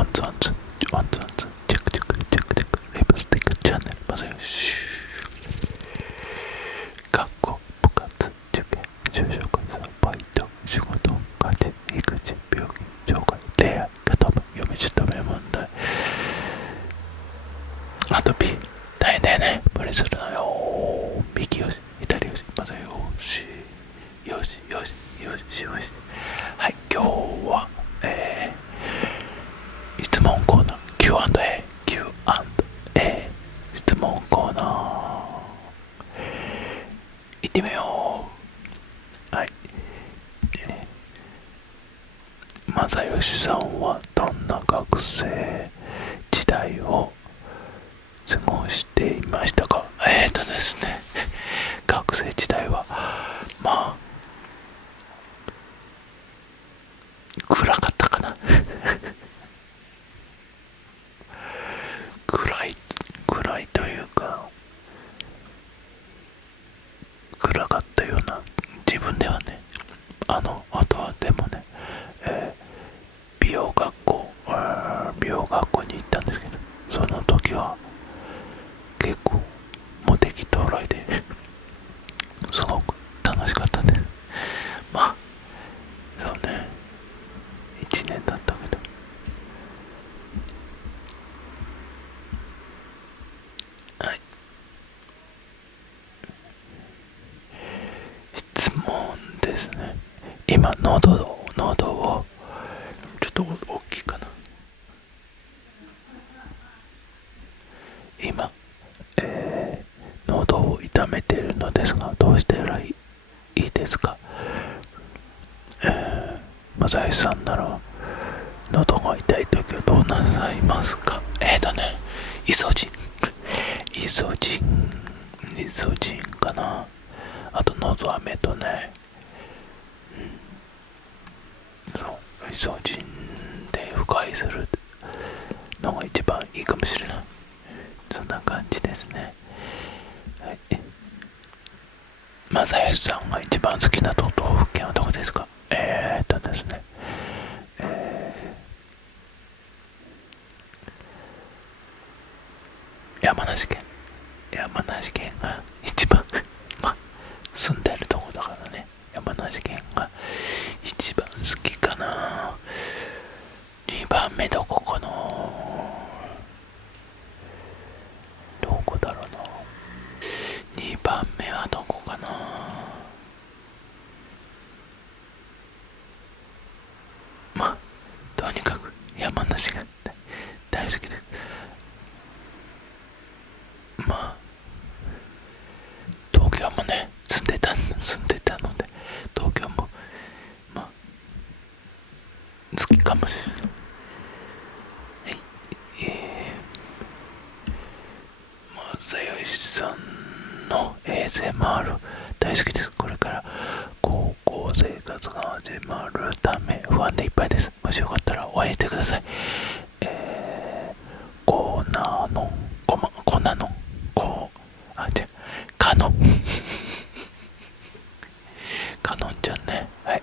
ワンツワンツワンツワンツチェックチェックチェックチェックリプスティックチャンネルまさよし学校部活受験就職バイト仕事家事育児病気障害恋愛が飛ぶ読み取め問題あと B 大変だよね無理するのよ右よし左よしまさよしよしよしよしよしはい今日は質問コーナー Q&A 質問コーナー行ってみようはい正義さんはどんな学生時代を過ごしていましたかですね学生時代はまあ暗かったかな暗いというか暗かったような自分ではねあとはでもね、美容学校に行ったんですけどその時は結構モテ期到来ですごく楽しかったですまあそうね1年だったけどはい質問ですね今喉をちょっと大きいかな今、喉を痛めているのですがどうしたらいいですか正義さんなら喉が痛い時はどうなさいますかイソジンかなあと喉飴とねそうイソジンでうがいするのが一番いいかもしれないそんな感じですねはい正義さんが一番好きな都道府県はどこですかですね山梨県が一番まあ住んでるとこだからね山梨県が一番好きかな2番目どこかなどこだろうな2番目はどこかなまあとにかく山梨が大好きですまあ東京もね住んでたので東京もまあ好きかもしれないはい正義さんの ASMR 大好きですこれから高校生活が始まるため不安でいっぱいですもしよかったら応援してくださいコナノンカノンカノンちゃんねはい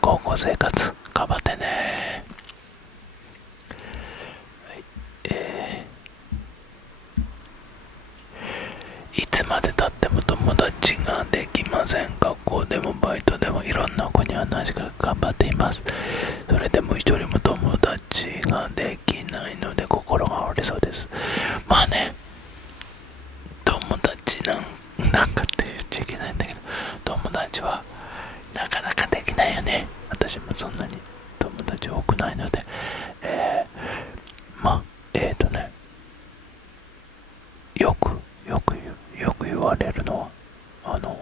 高校生活頑張ってねはいいつまでたっても友達ができません学校でもバイトでもいろんな子に話が頑張っていますそれでも一人も友達ができないので心が折れそうですまあね友達なんかって言っちゃいけないんだけど友達はなかなかできないよね私もそんなに友達多くないのでまあよく言われるのはちょっと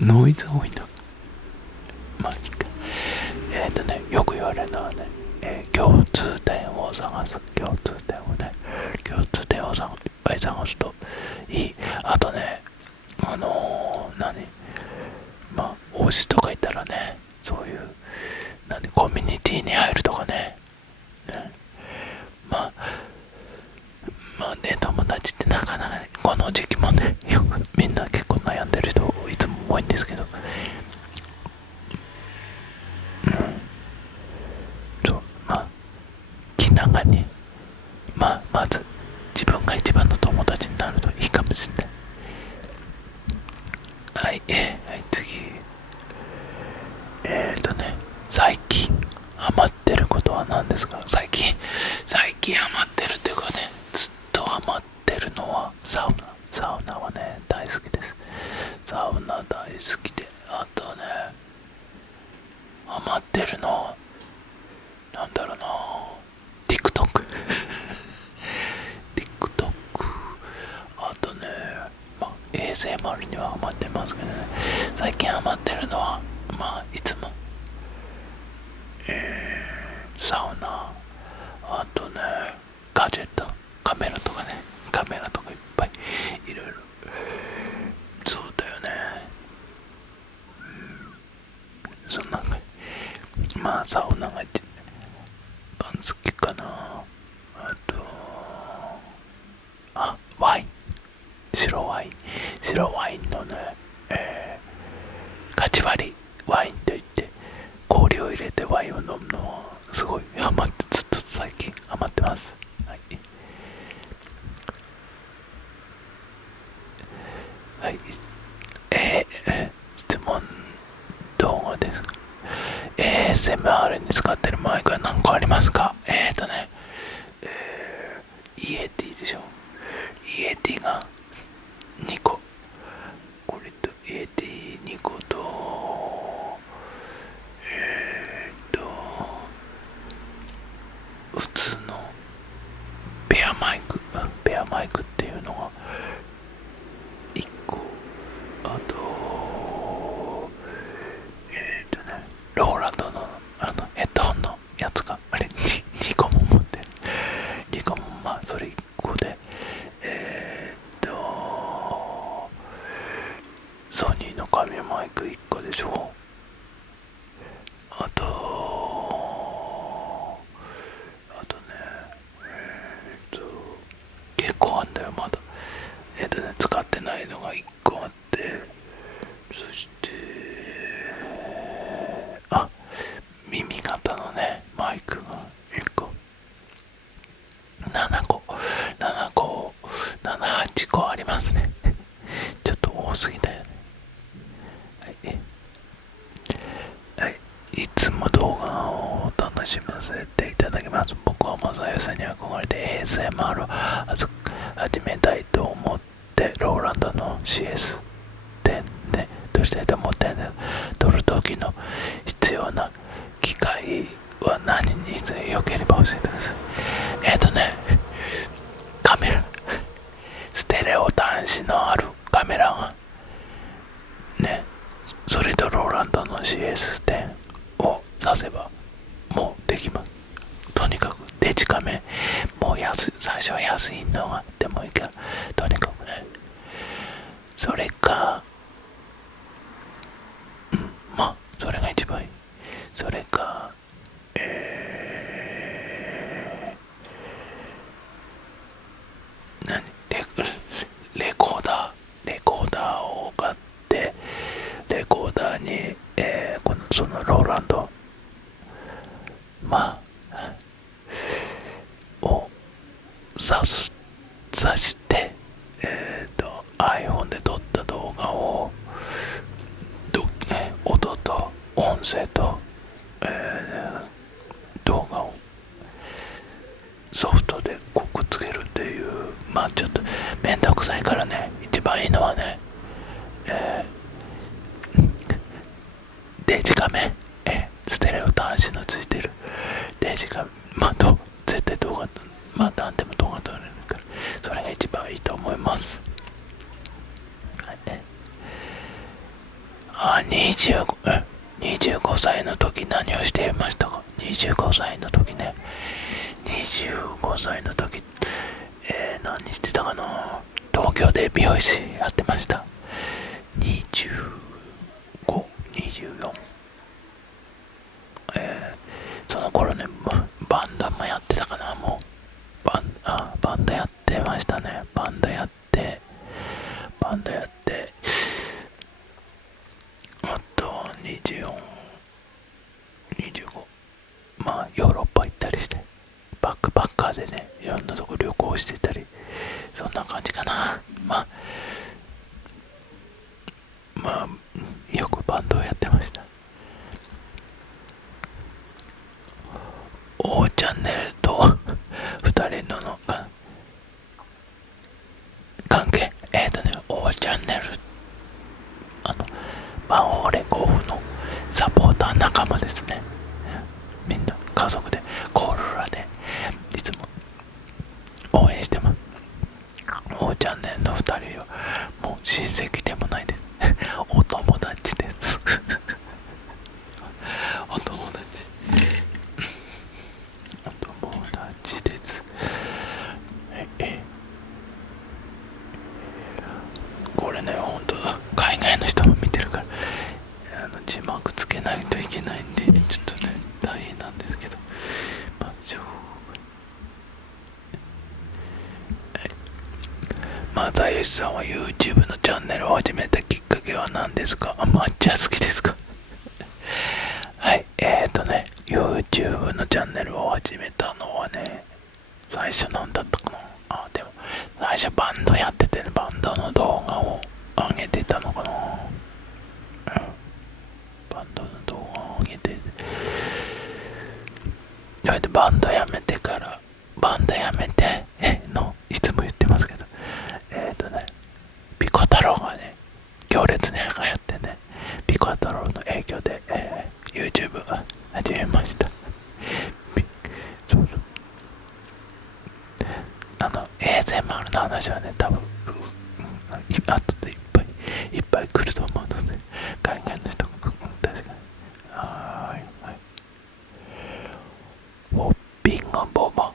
ノイズ多いなまあいいかよく言われるのはね、共通点を探す共通点をいっぱい探すといいあとねまあ推しとかいたらねそういうコミュニティに入るとかねまあね友達ってなかなかねこの時期もねよくみんな結構悩んでる人いつも多いんですけどそうま ASMR にはハマってますけどね。最近ハマってるのは、まあいつも、サウナ、あとね、ガジェット、カメラとかね、カメラとかいっぱいいろいろ。そうだよね。そんなんか、まあサウナが一番好きかな。あと、ワイン、白ワインのね、ガチ割りワインといって、氷を入れてワインを飲むのはすごいハマって、ずっと最近ハマってます。はい、はい、質問動画です。ASMR に使ってるマイクは何個ありますか？イエティでしょ。イエティが2個。これとイエティ2個と、普通のペアマイクっていうのが1個。あと、ローランドのヘッドホンのやつがあれ 2個も持ってる。2個も、まあそれ1個で、ソニーの紙マイク1個でしょ。あとね、結構あんだよまだ。使ってないのが1個あって、そして耳型のねマイクが1個、7個78個ありますね。ちょっと多すぎだよね。はい、いつも動画を楽しませていただきます。僕はマサヨさんに憧れて ASMR を始めたいと思ってローランドの CS10 ね撮りたいと思ってんだよ。撮る時の必要な機械は何によければ教えてください。カメラ、ステレオ端子のあるカメラがね、それとローランドの CS10 を挿せばもうできます。とにかくデジカメ、もう最初は安いのがあってもいいから、とにかくね、それか、まあそれが一番いい。それか、何レコーダーを買って、レコーダーに、そのローランドまあを挿して、iPhone で撮った動画を音と音声と、動画をソフトでくっつけるっていう、まあちょっとめんどくさいからね、一番いいのはね、デジカメ、ステレオ端子のついてるデジカメ、まあ絶対動画、まあ何でも動画撮れるから、それが一番いいと思います。はいね。25歳の時何をしていましたか？25歳の時ね、25歳の時、何してたかな。東京で美容師やってました。25、24、その頃ね、バンドもやってたかな。もうバンドやってましたね。バンドやって、あと24、25、まあヨーロッパ行ったりして、バックパッカーでね、いろんなとこ旅行してたり、そんな感じかな。まあよくバンドをやってました。O チャンネルと2人の関係、O チャンネル、バンホーレ甲府のサポーター仲間ですね。みんな家族でコールラでいつも応援してます。O チャンネルの2人をもう親戚でもないですお友達ですお友達お友達です。これね、本当海外の人も見てるから字幕つけないといけないんで、ちょっとね大変なんですけど、まあまたよしさんは YouTube のチャンネルを始めたきっかけは何ですか？抹茶好きですか？はい、YouTube のチャンネルを始めたのはね、最初なんだったかな。でも最初バンドやっててね、バンドの動画を上げてたのかな。バンドの動画を上げて、バンドやめてからバンドやめていつも言ってますけど、ピコ太郎がね強烈に流行ってね、ピコ太郎の影響で、YouTube を始めました。そうそう、ASMR の話はね、多分後でいっぱい来ると思うので、海外の人が確かにはい、ホッピングボバは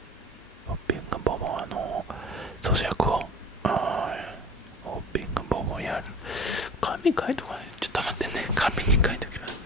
咀嚼をホッピングボバやる。紙書いとかね、ちょっと待ってね、紙に書いておきますね。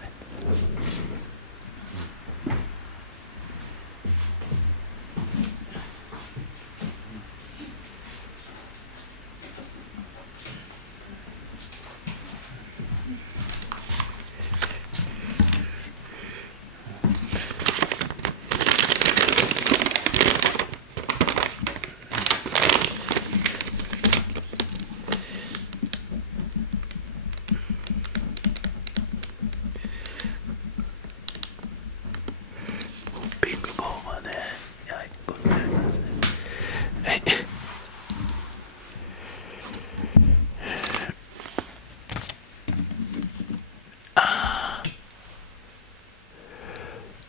ビッグボーはね、はい、これやりますね。はい。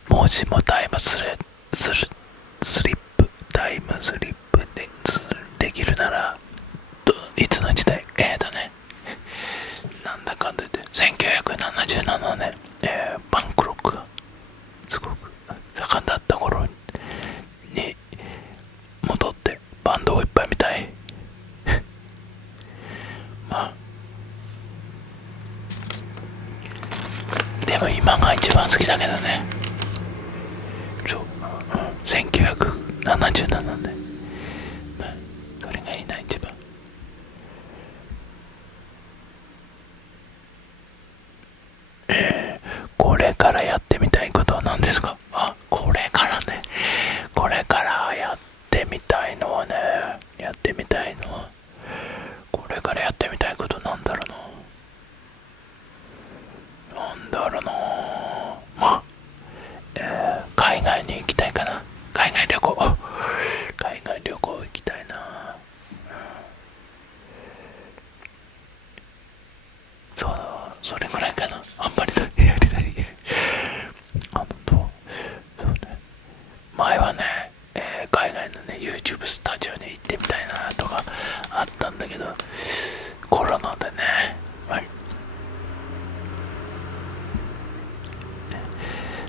もしもタイムスリップできるなら、いつの時代？なんだかんだ言って1977年、パンクロックがすごく盛んだった頃に戻ってバンドをいっぱい見たいまあでも今が一番好きだけどね。1977年、それがいいな、一番。これからやってみたいことは何ですか？これからね、これからやってみたいのはこれからやってみたいことなんだろうな。まあ、海外に行きたいかな。海外旅行行きたいな。それぐらいかな。あんまりやりたい。そうね。前はね、海外のね YouTube スタジオに行ってみたいなとかあったんだけど、コロナでね、はい、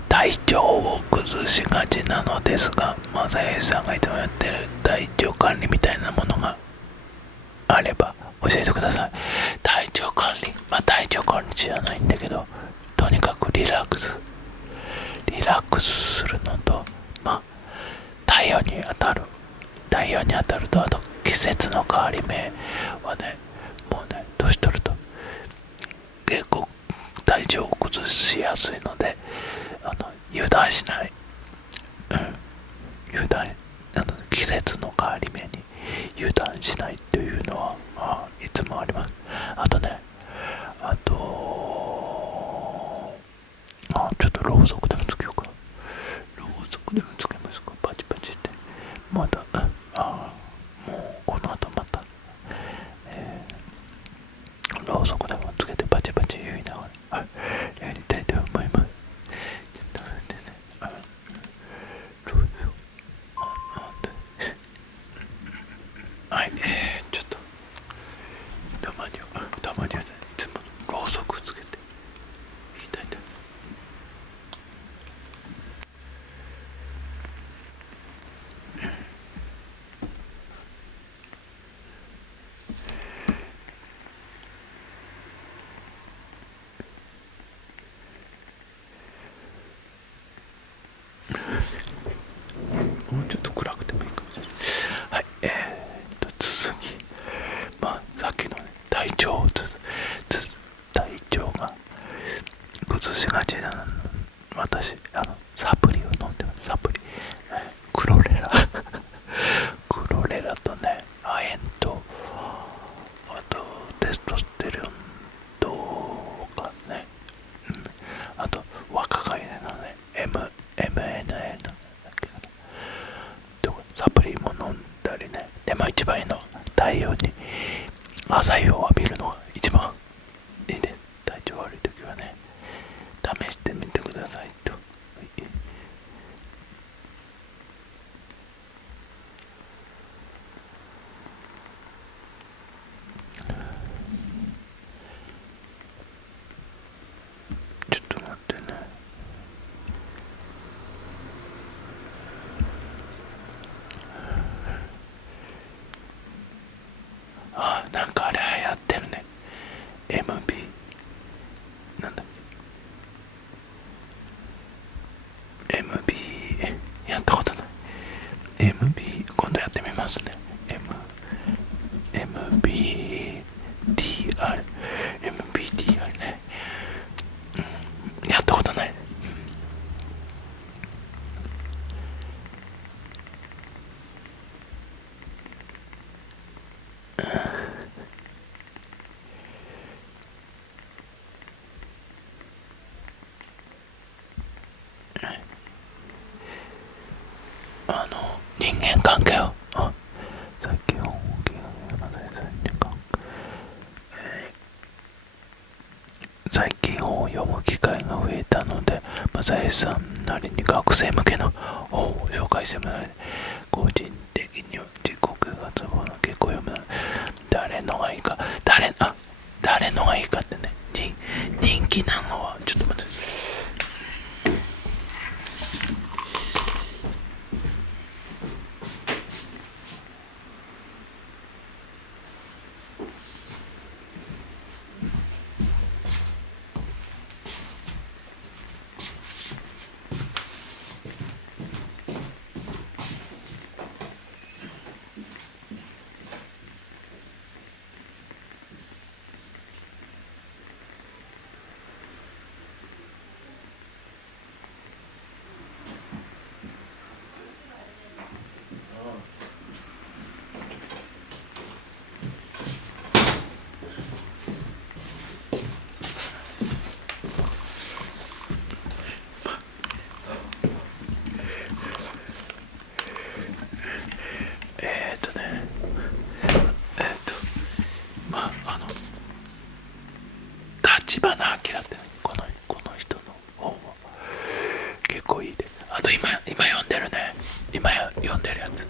体調を崩しがちなのですが、まさよしさんがいつもやってる体調管理みたいなものがあれば教えてください。体調管理、体調管理じゃないんだけど、とにかくリラックスするのと、太陽に当たると、あと季節の変わり目はね、もうね、年取ると結構体調を崩しやすいので、油断しない、季節の変わり目に油断しないというのはいつもあります。あとちょっとろうそくでもつけようかな。ろうそくでもつけますか？パチパチって。まだもうこの後また、ろうそくでもつけてパチパチ言いながらやりたいと思います。ちょっと待ってね。サプリも飲んだりね。でも一番いいのは太陽に朝日を浴びるのが一番いいね。体調悪い時はね、試してみてくださいと。ちょっと待ってね。なんかあれ流行ってるね。 MB なんだっけ、 MB やったことない。 MB 今度やってみますね。 MBTR MBTR ね、やったことない。人間関係を最近最近本を読む機会が増えたので、マサイさんなりに学生向けの本を紹介してもらい、個人的には自己啓発本の結構読む。誰のがいいかってね、人気なのはちょっと待って。立花明ってね、この人の本は結構いいです。あと今読んでるね。今読んでるやつ。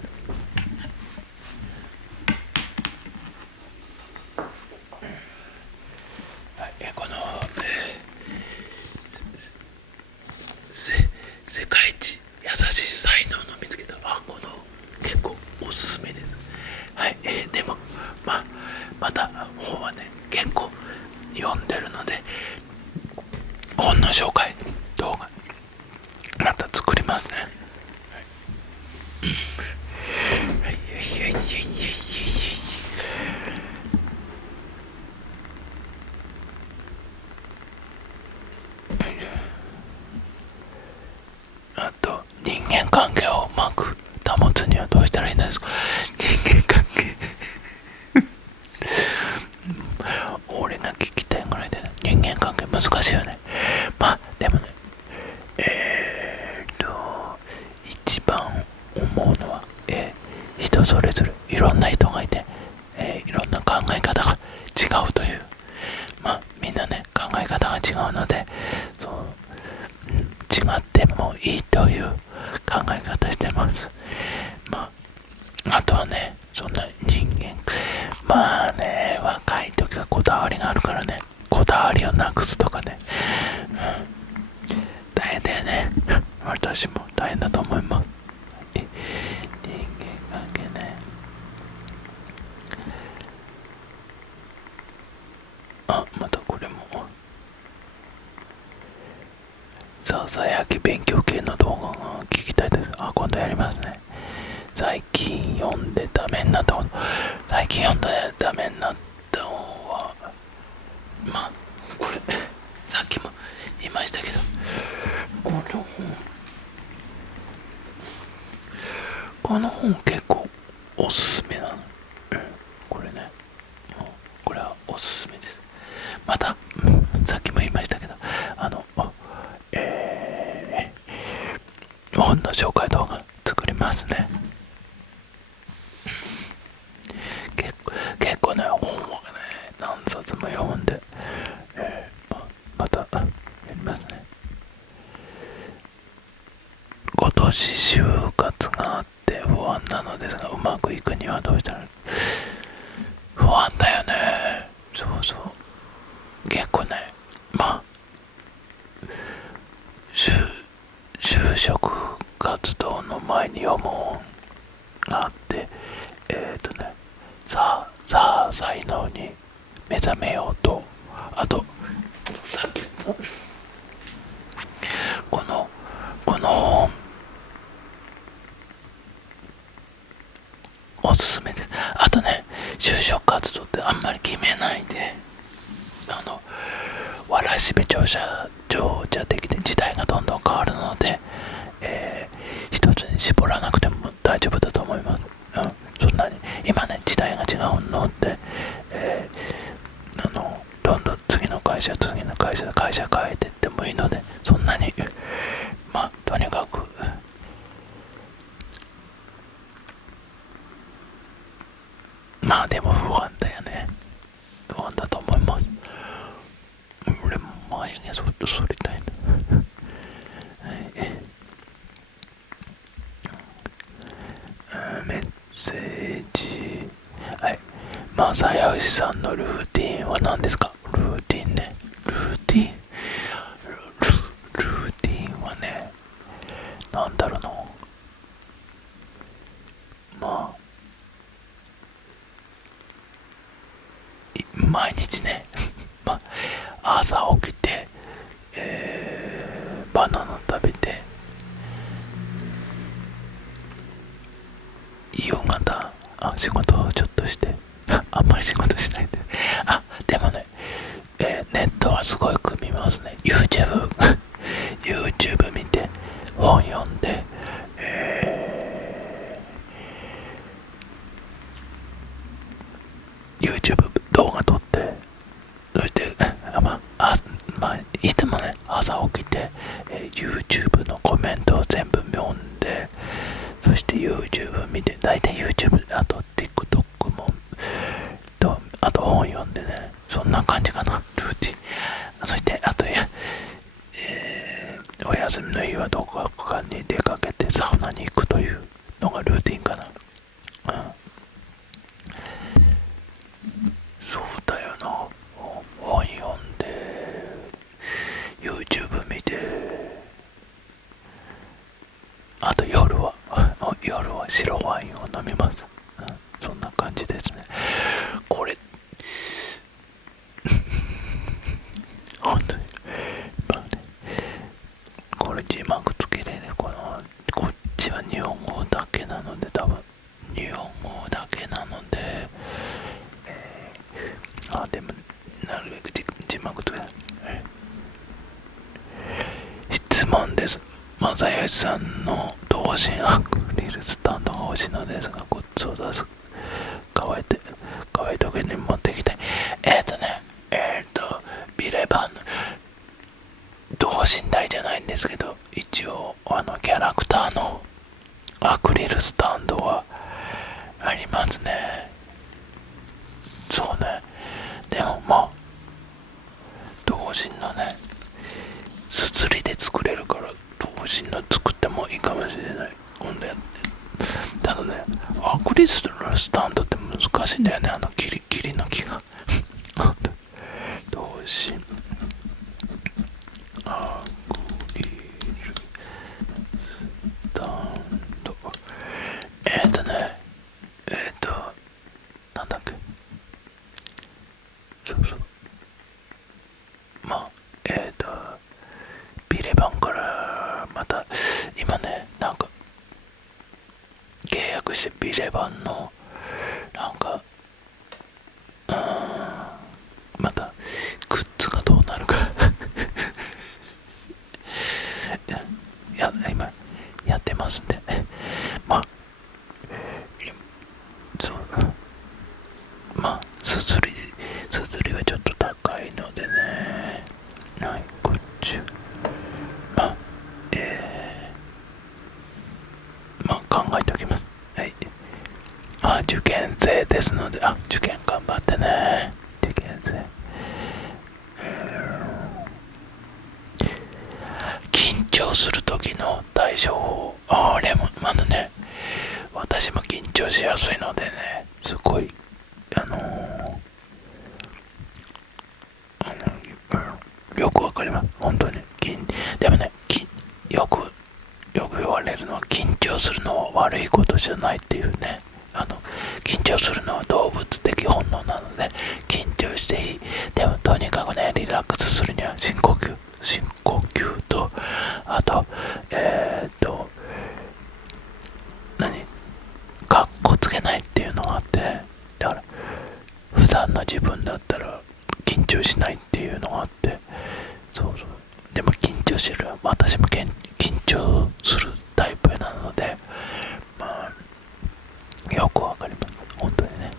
この、世界一優しい才能の見つけた。この結構おすすめです。はい、でもまた本はね結構読んでるので、本の紹介動画また作りますね。あと、人間関係をうまく保つにはどうしたらいいんですか。人間関係俺が聞きたいぐらいで、人間関係難しいよね。でもね、一番思うのは、人それぞれいろんな人がいて、いろんな考え方が違うという、みんなね考え方が違うので、違ってもいいという考え方してます。あとはね、そんな人間若い時はこだわりがあるからね、こだわりをなくすとかね、大変だよね。私も大変だと思います。人間関係ね。またこれもささやき勉強系の動画が聞きたいです。今度やりますね。最近読んでダメになったこと。最近読んでダメになった本は、これさっきも言いましたけど、この本結構おすすめなの。これね、これはおすすめです。また、さっきも言いましたけど、本の紹介動画作りますね。ね、本はね、何冊も読むんで、またやりますね。今年就活があって不安なのですが、うまくいくにはどうしたら。不安だよね。そうそう。結構ね、まあ、就職活動の前に読む本があって、さあ才能に目覚めようと、あとさっき言ったこの本おすすめです。あとね、就職活動ってあんまり決めないで、わらしべ長者的で時代がどんどん変わるので、一つに絞らなくても大丈夫だと思います。そんなに今ね、時代が違うので、どんどん次の会社で会社変えていってもいいので、そんなにとにかくでも不安だよね。不安だと思います。俺も眉毛そっと剃りたいな。メッセージ。はい。正義さんのルーティンは何ですか？ルーティンね。ルーティンはね、なんだろうな。毎日ね、朝起きて、バナナ食べて、夕方、仕事をちょっとして、あんまり仕事しないで。でもね、ネットはすごく見ますね。YouTube 見て、本読んで、YouTube 動画撮って、そして、いつもね、朝起きて、YouTube のコメントを全部読んで、そして YouTube 見て、大体 YouTube、あと TikTok も、あと本読んでね、そんな感じかな、ルーティン。そして、あとお休みの日はどこかに出かけてサウナに行くというのがルーティンかな。そうだよな。本読んで、YouTube 見て、あと夜は白ワインを飲みます。そんな感じですね。これ、本当に、これ字幕つけれるこっちは日本語だけなので、多分、日本語だけなので、でも、なるべく字幕つけない。質問です。正義さんの同心アクリルスタンドが欲しいのですが、コツを出す。乾いた時に持ってきたい。ビレバンの同心台じゃないんですけど、一応キャラクターのアクリルスタンドはありますね。そうね。でも同心のね、すずりで作れるから、同心の作ってもいいかもしれない。今度やって。ただね、アクリルスタンドって難しいんだよね、キリの木が。同心アクリルスタンド。なんだっけ。そうそう。ビレバンからまた今ね、なんか契約してビレバンのなんかまたグッズがどうなるか今やってますんで、そうすずりはちょっと高いのでね。はい、こっち考えておきます。はい。受験生ですので、受験頑張ってね。受験生。緊張する時の対処法。でもまだね、私も緊張しやすいのでね、すごいよくわかります。本当に。でもね、よく言われるのは、緊張するのは悪いことじゃないっていうね。緊張するのは動物的本能なので、緊張していい。でもとにかくね、リラックスするには深呼吸と、あとかっこつけないっていうのがあって、だから普段の自分だったら緊張しないっていうのがあって、そうでも緊張してる。私も緊張するタイプなので、よくわかります。本当にね。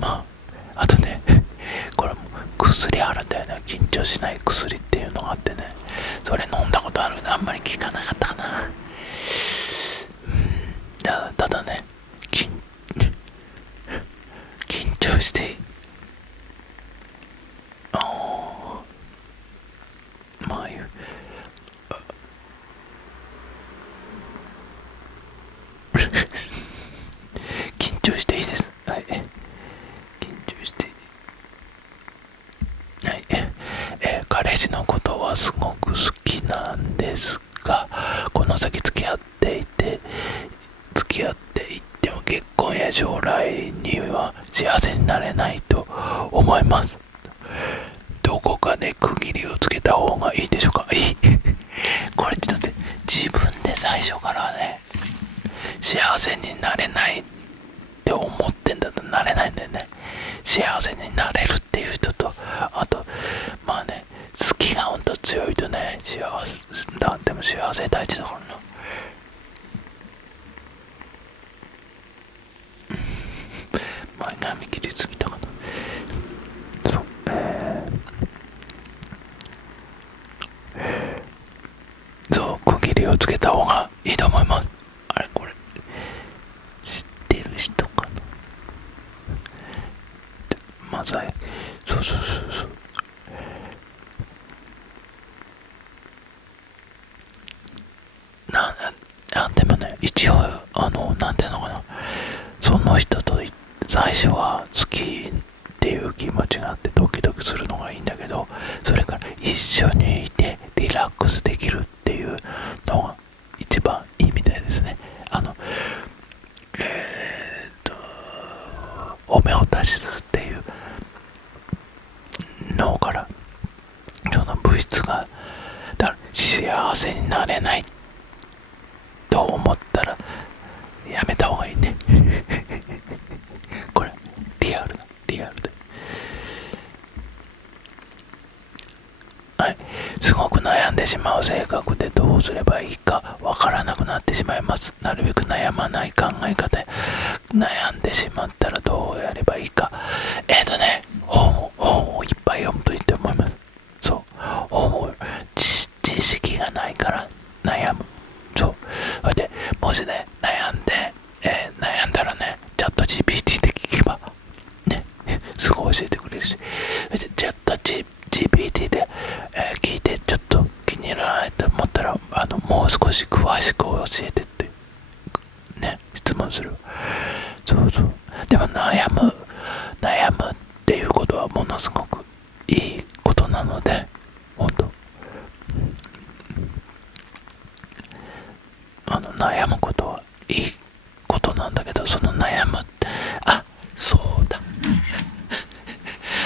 あとね、これも薬あるんだよね。緊張しない薬っていうのがあってね。それ飲んだことあるけど、あんまり効かなかったかな。ただね、緊張していい。緊張していいです。はい。緊張していい。はい。彼氏のことはすごく好きなんですが、この先付き合っていっても結婚や将来には幸せになれないと思います。どこかで区切りをつけた方がいいでしょうか。これちょっと待って、自分で最初からね、幸せになれないって思ってんだとなれないんだよね。幸せになれるっていう人と、あと好きがほんと強いとね、でも幸せ大事だからな。髪切りすぎたかな。区切りをつけた方がいいと思います。これ知ってる人かな。そうでもね、一応なんていうのかな、その人と最初は好きっていう気持ちがあってドキドキするのがいいんだけど、それから一緒にいてリラックスできるっていうのが一番いいみたいですね。ホメオタシスっていう脳からその物質が、だから幸せになれないと思ったらやめた方がいいね。これリアルで、はい。すごく悩んでしまう性格で、どうすればいいかわからなくなってしまいます。なるべく悩まない考え方で、悩んでしまったらどうやればいいか。本をいっぱい読むといいと思います。知識がないから悩む。それでもしね、悩んだらね、チャット GPT で聞けばね、すごい教えてくれるし、チャット GPT で、聞いて、ちょっと気に入らないと思ったら、もう少し詳しく教えてってね、質問する。でも悩むっていうことはものすごくいいことなので、本当悩むことはいいことなんだけど、その悩むって、そうだ。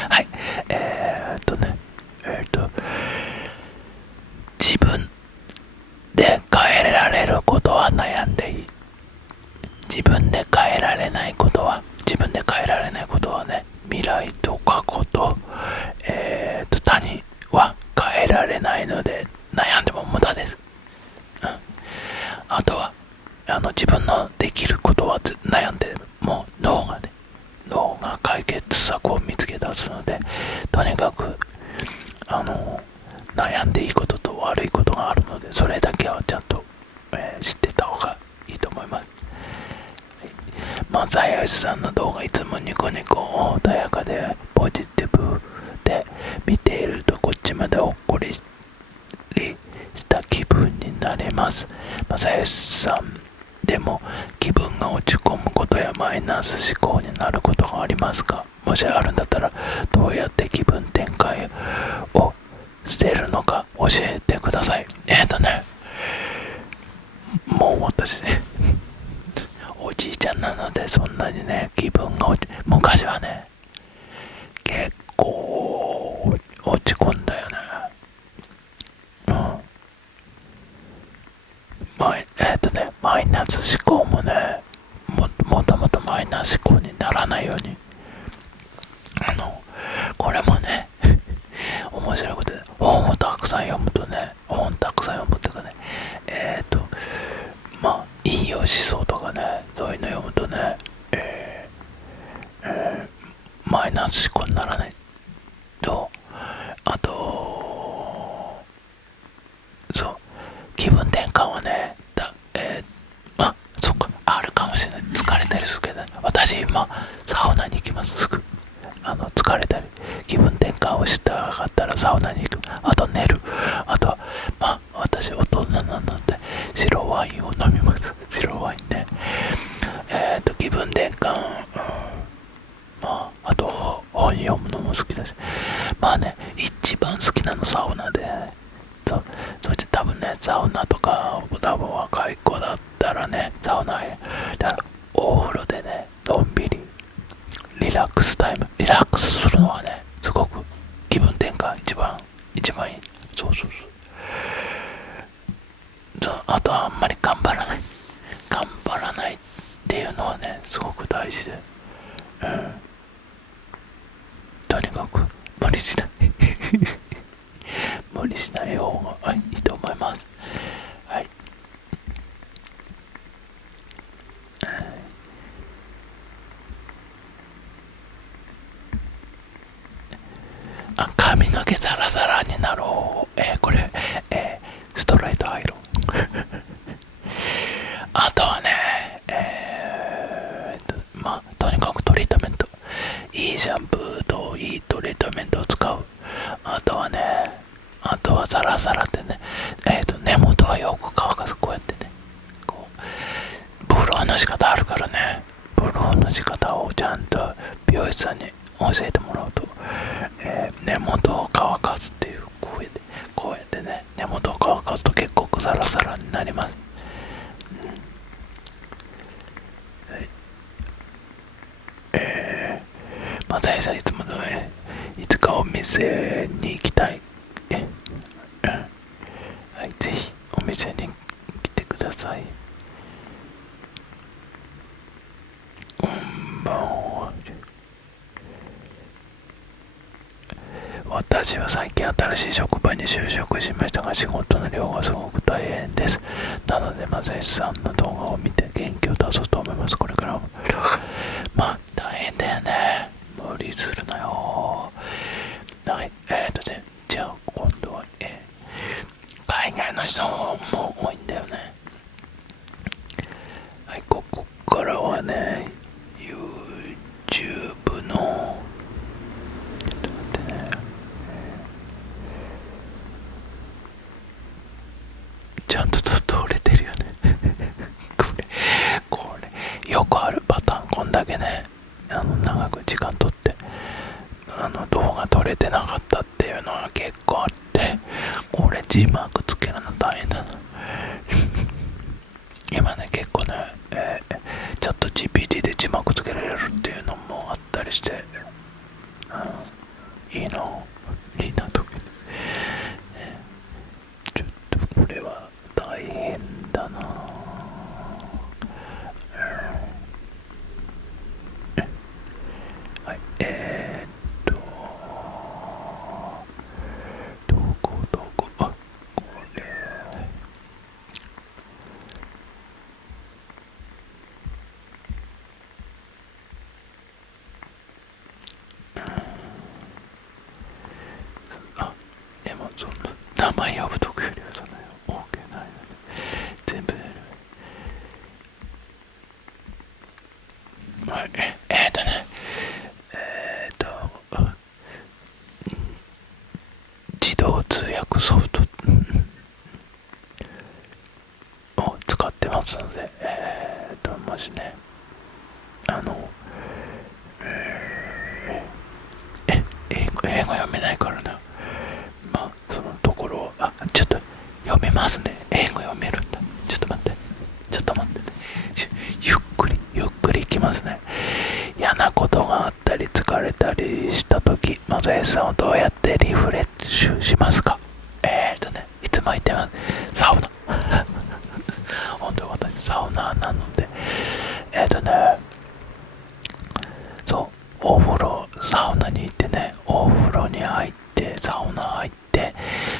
はい。自分で変えられることは悩んでいい。自分で変えられないことはね、未来と過去と、他人は変えられないので、悩んでも無駄です。あとは自分のできることは悩んでも脳が解決策を見つけ出すので、とにかく悩んでいいことと悪いことがあるので、それだけはちゃんと、知ってた方がいいと思います。正義さんの動画いつもニコニコ穏やかでポジティブで見ているとこっちまでほっこりした気分になれます。正義さんでも気分が落ち込むことやマイナス思考になることがありますか？もしあるんだったらどうやって気分転換を捨てるのか教えてください。もう私ねおじいちゃんなのでそんなにね気分が昔はね結構落ち込んだよね。マイナス思考もねもともとマイナス思考にならないようにこれもね面白いことで本をたくさん読むとねっていうかね引用思想とかねそういうの読むとね、マイナス思考にならないと、あとそう気分転換はねそっかあるかもしれない。疲れたりするけど、ね、私今サウナに行きます。すぐ疲れたり気分転換をしたかったらサウナに行く。あと寝る。あと私大人なので白ワインを飲みます。白ワインね。気分転換、あと本読むのも好きだし、一番好きなのサウナで、そして多分ねサウナとか多分若い子だったらねサウナ入る。だからお風呂でねのんびりリラックスするのはねすごく気分転換一番いい。そうあとはあんまり頑張らないっていうのはねすごく大事で、とにかく無理しない無理しない方がいいと思います。はい。髪の毛ザラザラになろう。これ、ストレートアイロンあとはね、とにかくトリートメント。いいシャンプーといいトリートメントを使う。あとはザラザラってね、根元はよく乾かす。こうやってね、ブローの仕方あるからね、ブローの仕方をちゃんと美容師さんに教えてもらうと、根元を乾かすっていう、こうやってね、根元を乾かすと結構ザラザラになります。正井さんいつものいつかお店に行きたい。はい、ぜひお店に来てください。私は最近新しい職場に就職しましたが仕事の量がすごく大変です。なので正義さんの動画を見て元気を出そうと思います。これからも大変だよね。無理するなよ。はい。じゃあ今度は、海外の人も多いんだよね。はい、ここからはね YouTube のちょっと待ってね、ちゃんと撮れてるよねこれよくあるパターン。こんだけね長く時間取って動画撮れてなかったっていうのは結構あって、これ字幕つけるの大変だな今ね結構ね、チャット GPT で字幕つけられるっていうのもあったりして、いいなと、ちょっとこれは大変だな。はい、どここれでもそんな名前呼ぶとこよりはそんな多くないので全部やる。はい、自動通訳ソフトを使ってますので、もしね、英語読めないからな。まあ、そのところを、ちょっと読めますね。英語読めるんだ。ちょっと待ってね。ゆっくりいきますね。嫌なことがあったり疲れたりしたとき、まず S さんはどうやってリフレッシュしますか？いつも言ってます。サウナ。本当に私、サウナーなので。そう、お風呂、サウナに行ってね、お風呂に入って、サウナ入って、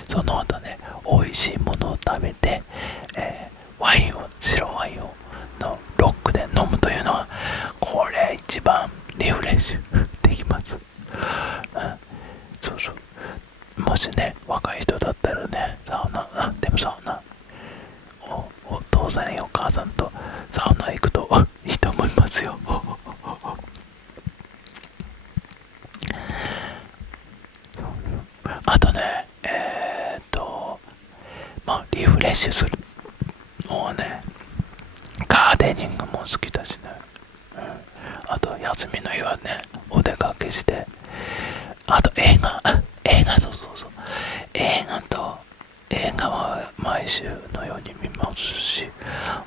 その後ね、美味しいものを食べて、白ワインをのロックで飲むというのは、これ一番リフレッシュできます。そうそう。もしね、若い人だったらね、でもサウナ、お父さんやお母さんとサウナ行くといいと思いますよ。あとね、リフレッシュするのはね、ガーデニングも好きだしね、あと休みの日はね、お出かけして、あと映画、そう、映画は毎週のように見ますし、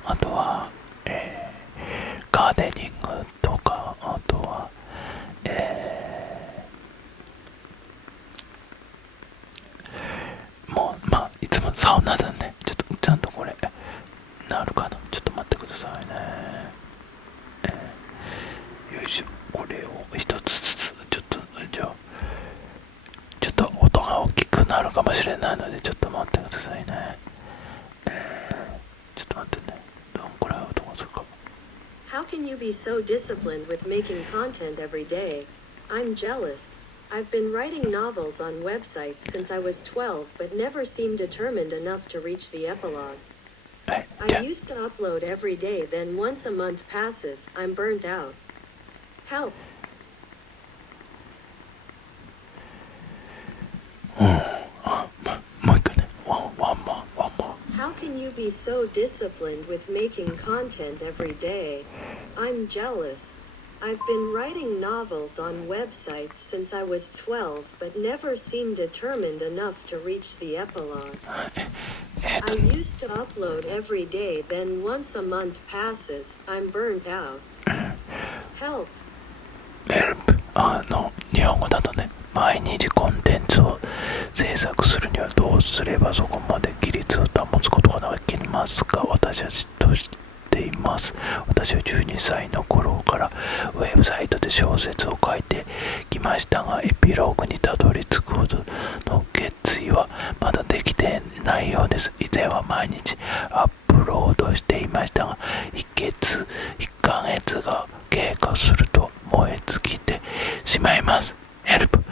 あとは、ガーデニングとか、あとは、もういつもサウナだね。ちゃんとこれなるかな。ちょっと待ってくださいね。よいしょ。これを一つずつちょっと音が大きくなるかもしれないので、ちょっと待ってくださいね。ちょっと待ってね。どんくらい音がするか。 How can you be so disciplined with making content every day? I'm jealous. I've been writing novels on websites since I was 12 but never seemed determined enough to reach the epilogue. I used to upload every day, then once a month passes, I'm burnt out. Help. もう一回ね。ワンマン。 How can you be so disciplined with making content every day? I'm jealous. I've been writing novels on websites since I was 12 but never seemed determined enough to reach the epilogue. I used to upload every day, then once a month passes, I'm burnt out. Help. 日本語だとね、毎日コンテンツを制作するにはどうすればそこまで規律を保つことができますか？私は嫉妬しています。私は12歳の頃からウェブサイトで小説を書いてきましたが、エピローグにたどり着くほどの決意はまだできてないようです。以前は毎日アップロードしていましたが、1ヶ月が経過すると燃え尽きてしまいます。ヘルプ。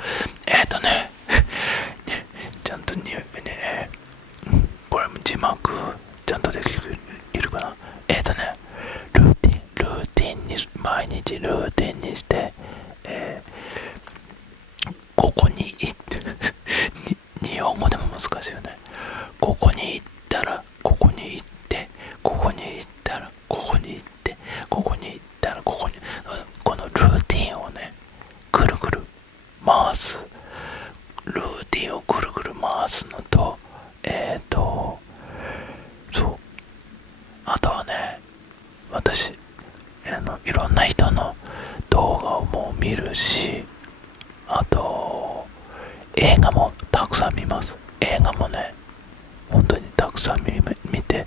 ちゃんとね、これも字幕ちゃんとできるかな。ルーティンに、毎日ルーティンにして、ここに行って日本語でも難しいよね。ここに行ったらここに行って、ここに行ったらここに行って、ここに行ったらここに、このルーティンをね、ぐるぐる回す。ルーティンをぐるぐる回すのと、そう、あとはね、私いろんな人の動画をもう見るし、あと映画もたくさん見ます。映画もね、本当にたくさん見て、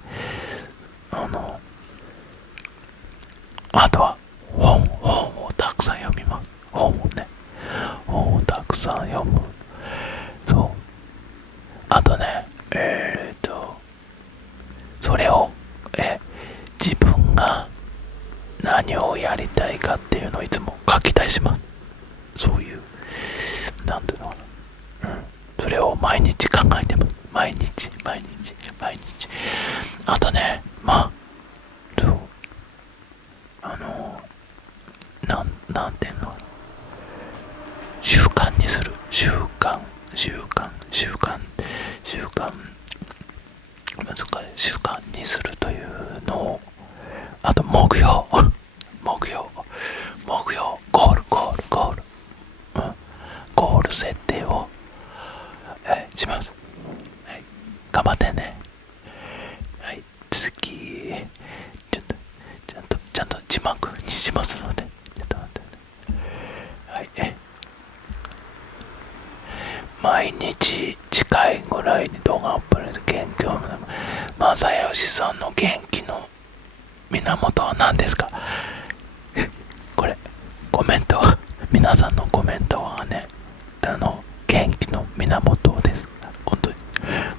あとは本をたくさん読みます。本をたくさん読む。そう。あとね、それを、自分が何をやりたいかっていうのをいつも書き出します。そういう、なんていうのかな。それを毎日考えてます。毎日。あとね、そう。目標ゴール、ゴール設定を、します。はい、頑張ってね。はい、次ちゃんと字幕にしますので、ちょっと待ってね。はい、毎日近いぐらいに動画アップで元気を、正義さんの元気の源は何ですか？これコメント、皆さんのコメントはね、元気の源です。本当に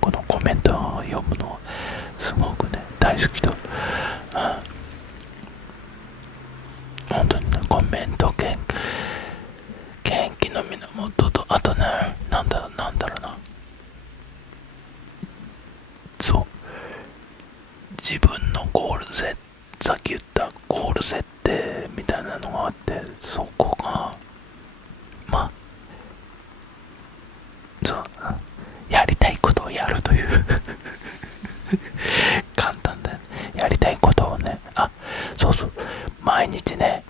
このコメントを読むのすごくね大好きと、本当にね、コメント元気の源と、あとね、なんだろうな、そう、自分のゴールさっき言ったゴール設定みたいなのがあって、そこがそうやりたいことをやるという簡単だよね。やりたいことをね、そう毎日ね、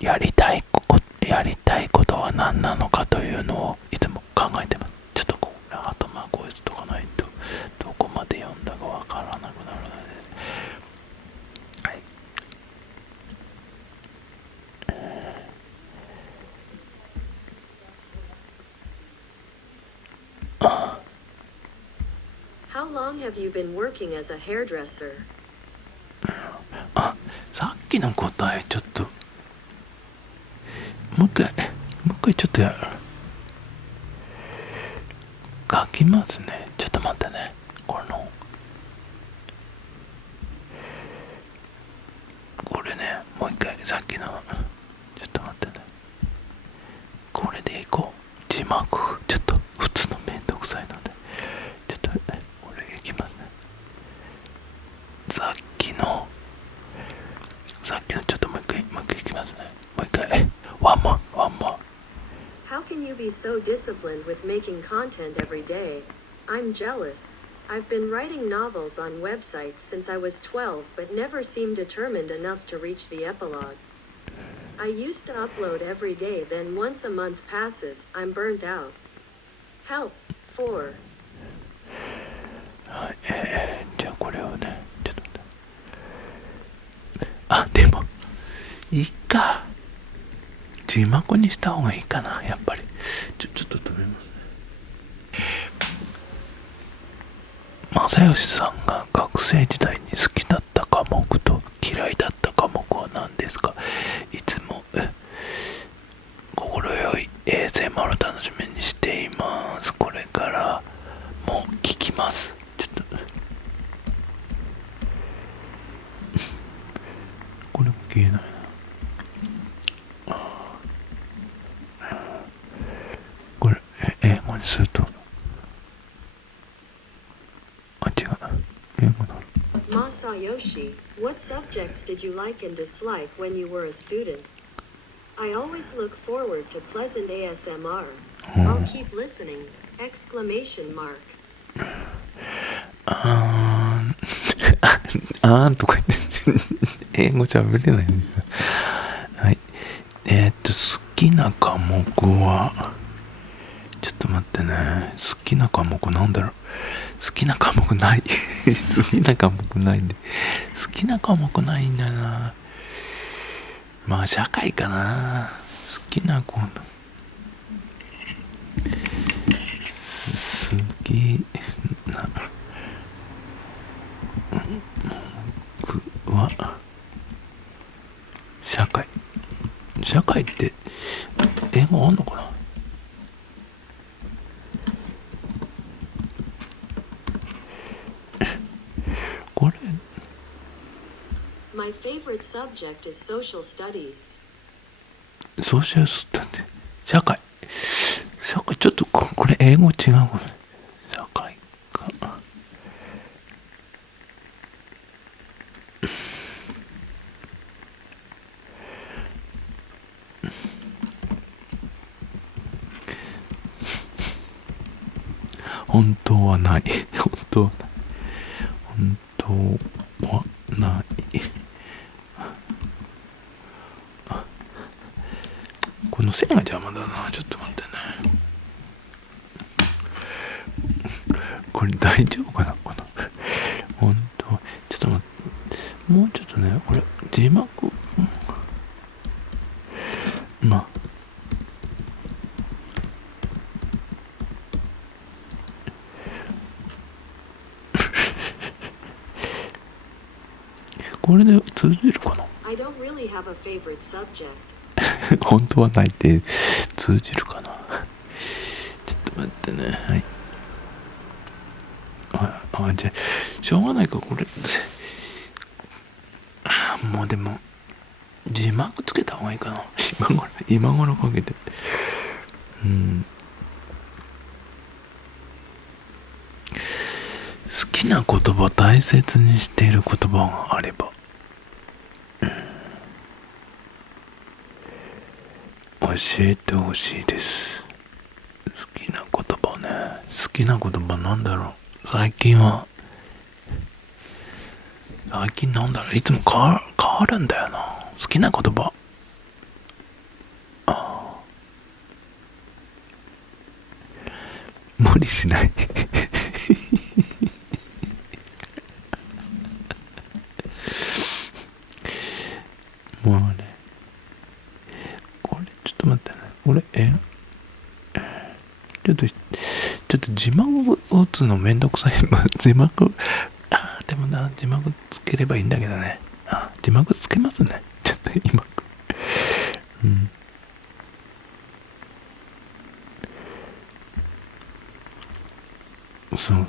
やりたいことは何なのかというのをいつも考えてます。ちょっとこう頭こいつとかないとどこまで読んだかわからなくなるので、はい。How long have you been working as a hairdresser? さっきの答えちょっともう一回ちょっと書きますね。ちょっと待ってね。これね、もう一回さっきの、ちょっと待ってね。これでいこう。字幕ちょっと打つのめんどくさいので、ちょっとこれいきますね。さっきのちょっともう一回いきますね。もう一回ワンモア。 How can you be so disciplined with making content every day? I'm jealous. I've been writing novels on websites since I was 12 but never seemed determined enough to reach the epilogue. I used to upload every day, then once a month passes, I'm burnt out. Help. 4. はい、じゃあこれをね、ちょっと待って。でもいいか、字幕にした方がいいかな、やっぱり。ちょっと止めますね。正義さんが学生時代に好きだった科目と嫌いだった科目は何ですか？いつも心よい ASMR を楽しみにしています。これからも聞きます。ちょっとこれも消えないな。これ英語にすると、違う、英語だ。Masayoshi, what subjects did you like and dislike when you were a student? I always look forward to pleasant ASMR. I'll keep listening! Exclamation mark. とか言って英語喋れないんですよ。はい。好きな科目は、ちょっと待ってね。好きな科目なんだろう。好きな科目ない好きな科目ないんで、好きな科目ないんだよな。まあ社会かな。好きな科目、好きなは社会って英語あんのかな。これ My favorite subject is social studies. ソーシャルスタディ、社会ちょっとこれ英語違うかな。社会か。本当はない。本当はない。の線が邪魔だな。ちょっと待ってね。これ大丈夫かな、このほんと。ちょっと待って、もうちょっとね、これ字幕、まあこれで通じるかな。I don't really have a favorite subject. 本当はないって通じるかな。ちょっと待ってね。はい。じゃあしょうがないか、これ。もうでも字幕つけた方がいいかな。今頃かけて。好きな言葉、大切にしている言葉があれば、教えてほしいです。好きな言葉ね。好きな言葉なんだろう。最近なんだろう。いつも変わるんだよな。好きな言葉。無理しない。もうね。これちょっと待ってね。これちょっと字幕を打つのめんどくさい。字幕でもな、字幕つければいいんだけどね。字幕つけますね。ちょっと今そう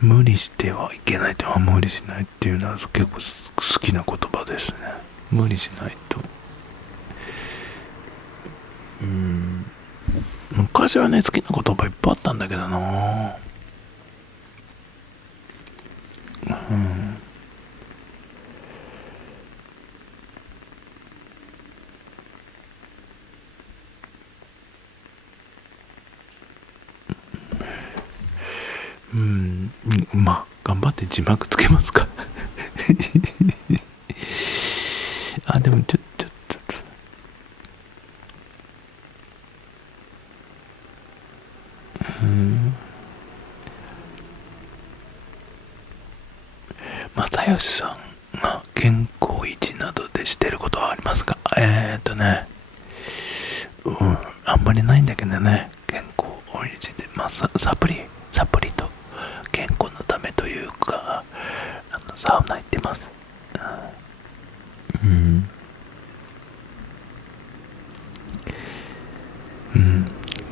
無理してはいけないと。無理しないっていうのは結構好きな言葉ですね。無理しないと。昔はね、好きな言葉いっぱいあったんだけどな。まあ頑張って字幕つけますか。でもちょっと又吉さんが健康維持などでしてることはありますか？あんまりないんだけどね。健康維持で、サプリと健康のためというか、サウナ行ってます。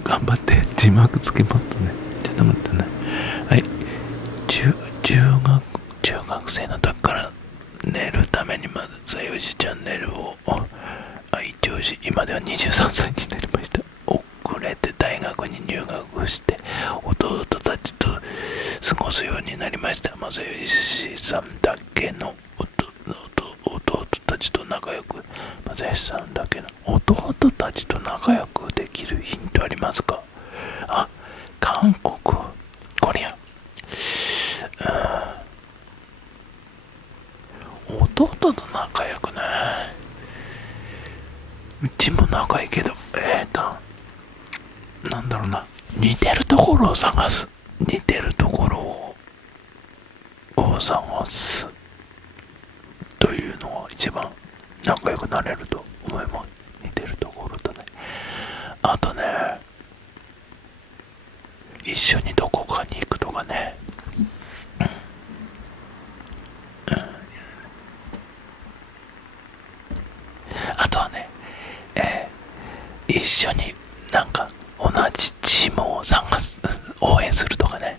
頑張って字幕つけますね。ちょっと待ってね。はい。中学生の時から寝るために正義チャンネルを一応今では23歳になりました。遅れて大学に入学して弟たちと過ごすようになりました。正義さんだけの弟たちと仲良く、正義さんだけの弟たちと仲良くできるヒントありますか？韓国、コリアン。弟と仲良くね。うちも仲いいけど、なんだろうな。似てるところを探すというのが一番仲良くなれると思います。似てるところとね。あとね、一緒にどこかに行くとかね。あとはね、一緒になんか同じチームを応援するとかね。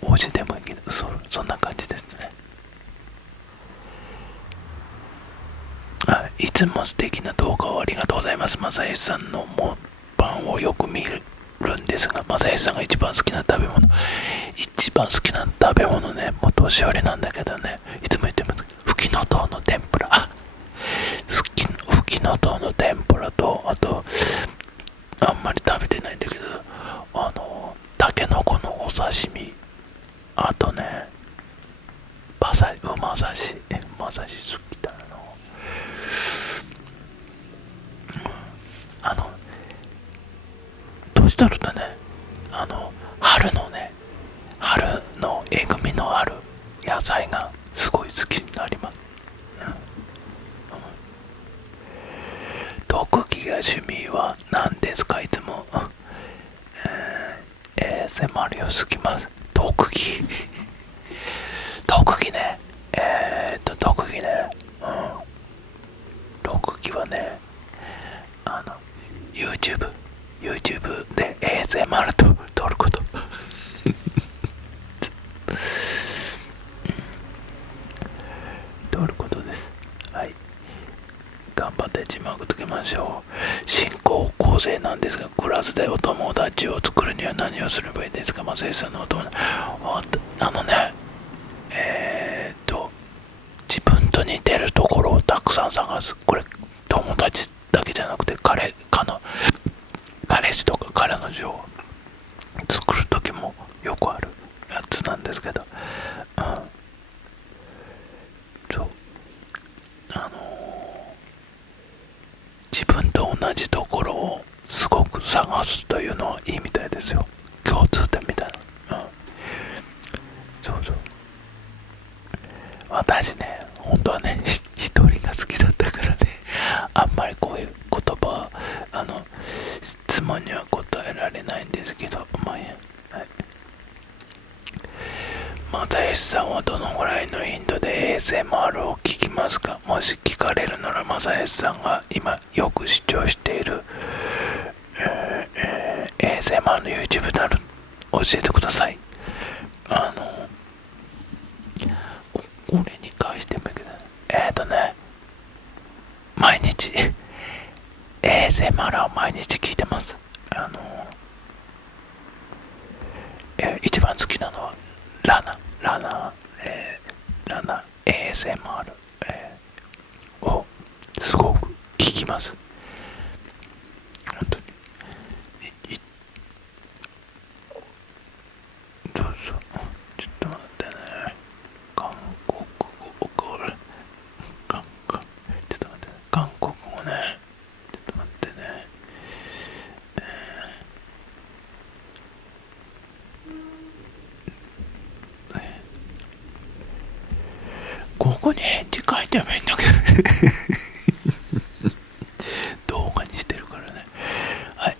王子でもいいけど、そんな感じですね。いつも素敵な動画をありがとうございます。正義さんのモンパンをよく見るんですが、正義さんが一番好きな食べ物ね、もう年寄りなんだけどね、いつも言ってます。フキノトウの天ぷら。フキノトウの天ぷらと、あとあんまり食べてないんだけど、タケノコのお刺身、あとね馬刺し好きだな。野菜がすごい好きになります。特技が趣味は何ですか？いつも、迫りを好きます。特技特技ね、特技ね、特技はね、YouTube で ASMR と撮ること撮ることです。はい、頑張って字幕つけましょう。進行構成なんですが、クラスでお友達を作るには何をすればいいですか？まさゆさんのお友達、ね、自分と似てるところをたくさん探す。これ友達だけじゃなくて彼氏とか彼女を作る時もよくあるやつなんですけど、そう、自分と同じところをすごく探すというのはいいみたいですよ。共通点みたいな。そうそう。私ね、本当はね、一人が好きだったからね、あんまりこういう言葉、質問には答えられないんですけど、まあいいや。はい。又吉さんはどのぐらいの頻度で ASMR を聞きますか？もし聞かれるなら、又吉さんが今よく視聴している、ASMR の YouTube なる教えてください。これに関してもいいけど、毎日 ASMR は毎日聞いてます。一番好きなのはラナ ASMR、をすごく聞きます。本当に。どうぞ。ちょっと待ってね。韓国語、これ。ちょっと待ってね。韓国語ね。ちょっと待ってね。ここに返事書いてもいいんだけど動画にしてるからね。はい、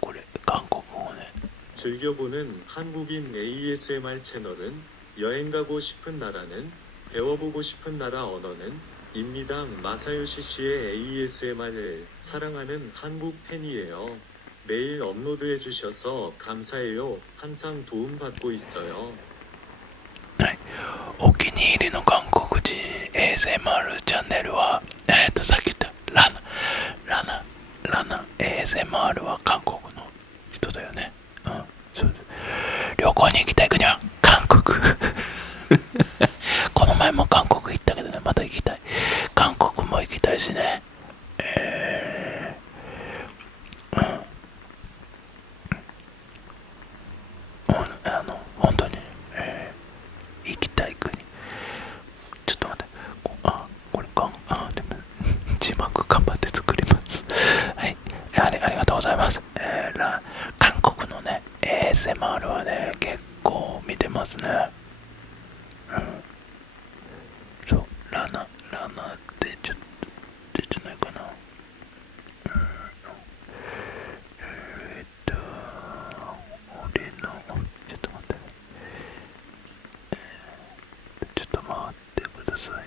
これ韓国語ね。 즐겨보는 한국인 ASMR 채널은 여행 가고 싶은 나라는 배워보고 싶은 나라 언어는 임미당 마사요시 씨의 ASMR을 사랑하는 한국 팬이에요. 매일 업로드해 주셔서 감사해요. 항상 도움받고 있어요. はい、お気に入りの韓国人 ASMR チャンネルは、さっき言ったラナ ASMR は韓国の人だよね。そうです。旅行に行きたい国は韓国この前も韓国行ったけどね、また行きたい。韓国も行きたいしね。本当に、行きたい国。ちょっと待って。これでも字幕頑張って作ります。はい。ありがとうございます。韓国のね、ASMR はね、結構見てますね。そう、ラナってちょっと出てないかな。俺の、ちょっと待って。ちょっと待ってくださいね。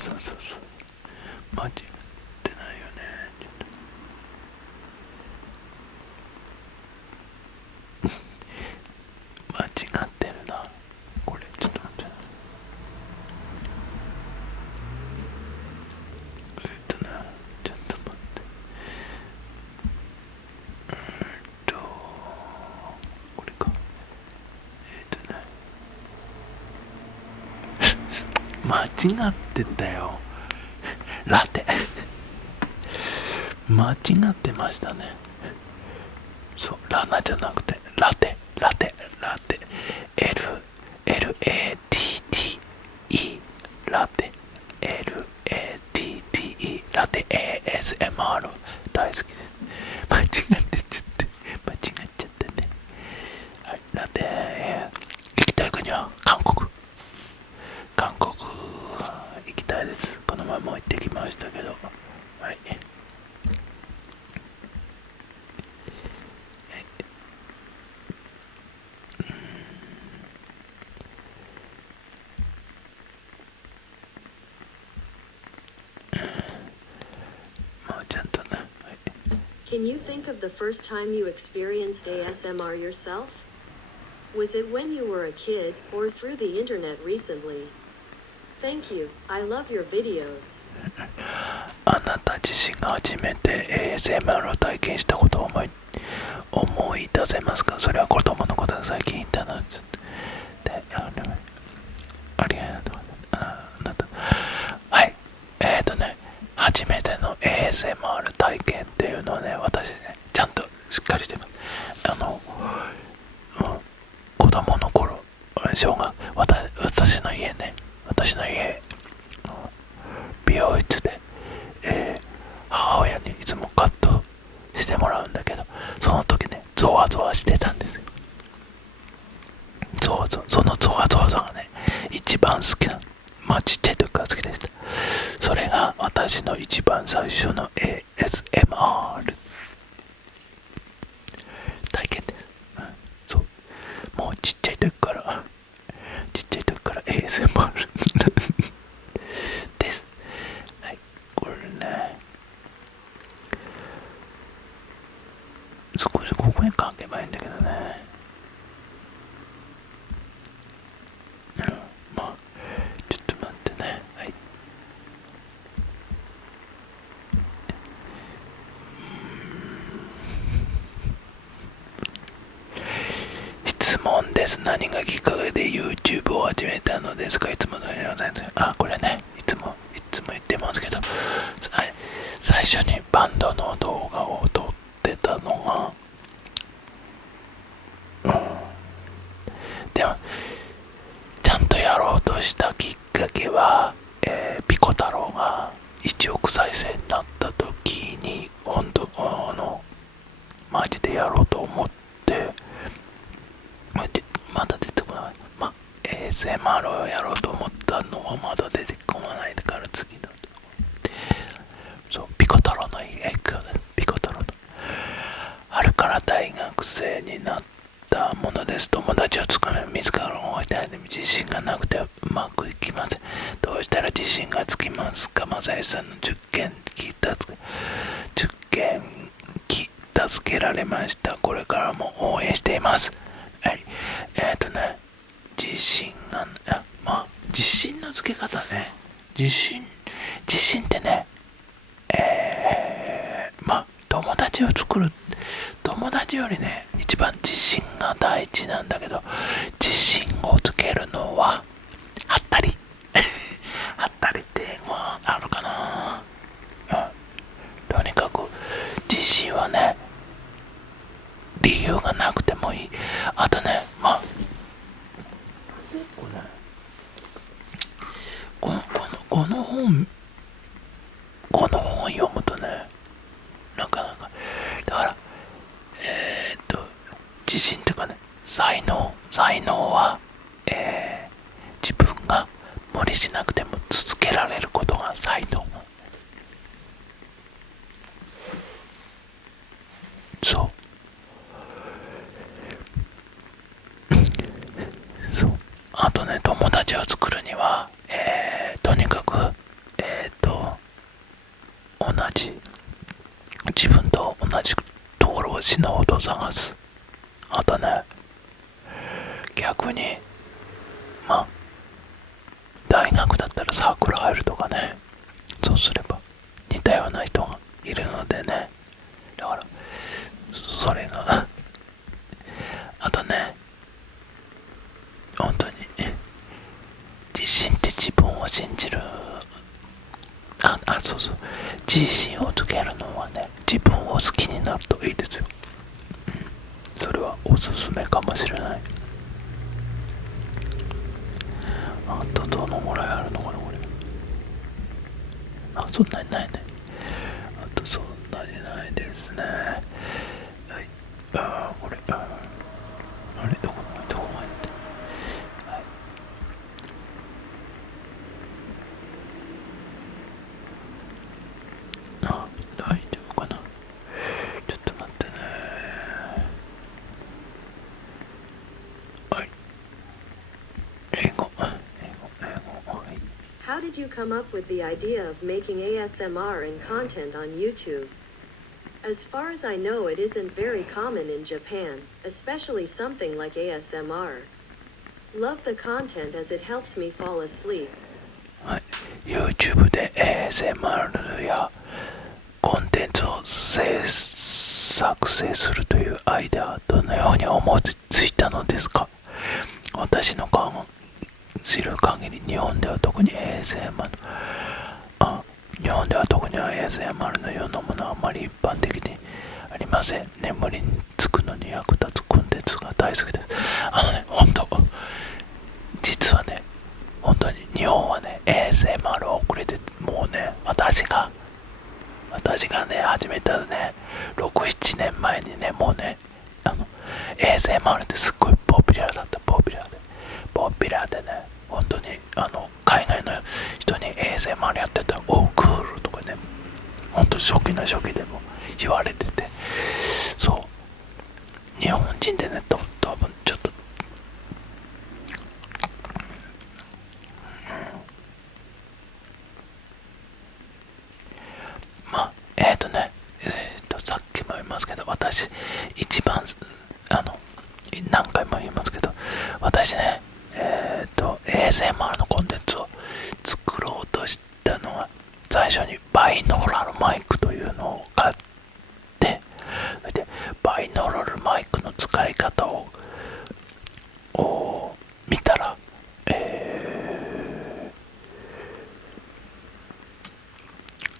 そう間違ってないよね。間違ってるな。これちょっと待って。ちょっと待って。これか。間違ってたよ。ラテ間違ってましたね。そう、ラナじゃなくてラテ LATTE ラテ LATTE ラテ ASMR 大好きです。間違っちゃってね。はい、ラテ、行きたい国は韓国行きたいです。この前も行ってきましたけど、はい、もうちゃんとね、はい、Can you think of the first time you experienced ASMR yourself? Was it when you were a kid or through the internet recently? Thank you. I love your videos. あなた自身が初めて ASMR を体験したことを思い出せますか？それは子供のことで最近言ったので、ありがとうございます。あなた、はい、初めての ASMR 体験っていうのはね、私ね、ちゃんとしっかりしてます。子供の頃、私の家、美容室で、母親にいつもカットしてもらうんだけど、その時ね、ゾワゾワしてたんですよ。そのゾワゾワがね、一番好きな、ちっちゃい時から好きでした。それが私の一番最初の ASMR 体験です。そう、もうちっちゃい時から ASMR です。はい、これね、少しここに書けばいいんだけどね。ちょっと待ってね。はい。質問です。何がきっかけで YouTube を始めたのですか？いつものように。これね、いつも言ってますけど、最初にバンドの動画を撮ってたのが、でもちゃんとやろうとしたきっかけは、ピコ太郎が1億再生になった時に、本当マジでやろうと思って、まだ出てこない。ASMR をやろうと思ったのはまだ出てこないから次だと。そう、ピコ太郎の影響です。ピコ太郎の春から大学生になったものです。友達を作る自ら動いたいで自信がなくてうまくいきません。どうしたら自信がつきますか？正義さんの10件助けられました。これからも応援しています。はい、自信のつけ方ね。自信ってね、友達を作る、友達よりね、一番自信が大事なんだけど、自信をつけるのははったりはったりって英語あるかな。とにかく自信はね、理由がなくてもいい。あとね、この本読むとね、なかなか、だから自信っていうかね、才能は、自分が無理しなくても続けられることが才能。そうあとね、友達を作るには、とにかく自分と同じところを死ぬほど探す。あとね、逆に大学だったらサークル入るとかね。そうすれば似たような人がいるのでね。だからそれがあとね、本当に自信って自分を信じる。そう自信をつけるのはね、自分を好きになるといいですよ。それはおすすめかもしれない。あとどのぐらいあるのかなこれ。そんなにないね。とそんなにないですね。はい、これあれどこまで、はい、大丈夫かな。ちょっと待ってね。はい、英語、はい。How did you come up with the idea of making ASMR and content on YouTube? As far as I know, it isn't very common in Japan, especially something like ASMR. Love the content as it helps me fall asleep. はい、YouTube で ASMR やコンテンツを作成するというアイデアはどのように思いついたのですか。私の知る限り日本では特に ASMR のようなものはあまり一般的にありません。眠りにつくのに役立つコンテンツが大好きです。本当実はね、本当に日本はね ASMR 遅れて、もうね、私がね始めたらね 6,7 年前にね、もうねASMR ってすっごいポピュラーでね、本当に海外の人に ASMR やってたらおうクールとかね、本当初期でも言われてて、そう日本人でね多分ちょっとさっきも言いますけど、私一番何回も言いますけど、私ねASMR のコンテンツを作ろうとしたのは、最初にバイノーラルマイクというのを買って、それでバイノーラルマイクの使い方を見たら、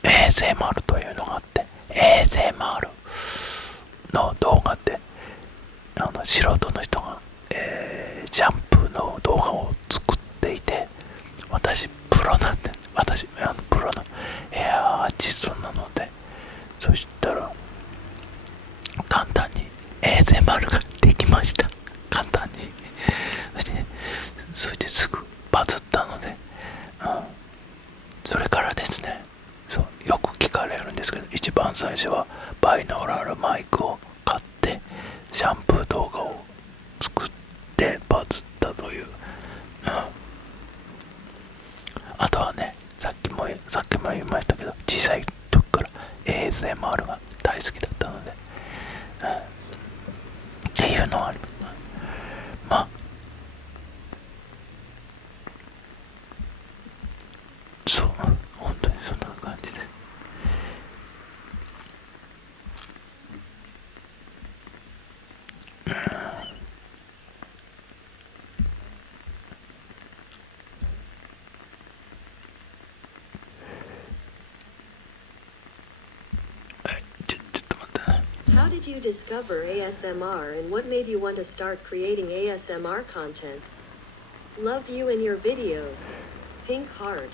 ASMR というのがあって、ASMR の動画って素人の人が、シャンプーの動画を作っていて、私プロのヘアアーティストなので、そしたら簡単に ASMR ができました。簡単にそれですぐバズったので、それからですね、よく聞かれるんですけど、一番最初はバイノーラルマイクを買ってシャンプー動画を作ってバズったという、あとはね、さっきも言いましたけど、小さい時から ASMR が大好きだったので、っていうのはあります。そう、本当にそんな感じです。ちょっと待ってね。How did you discover ASMR and what made you want to start creating ASMR content? Love you and your videos. Pink Heart.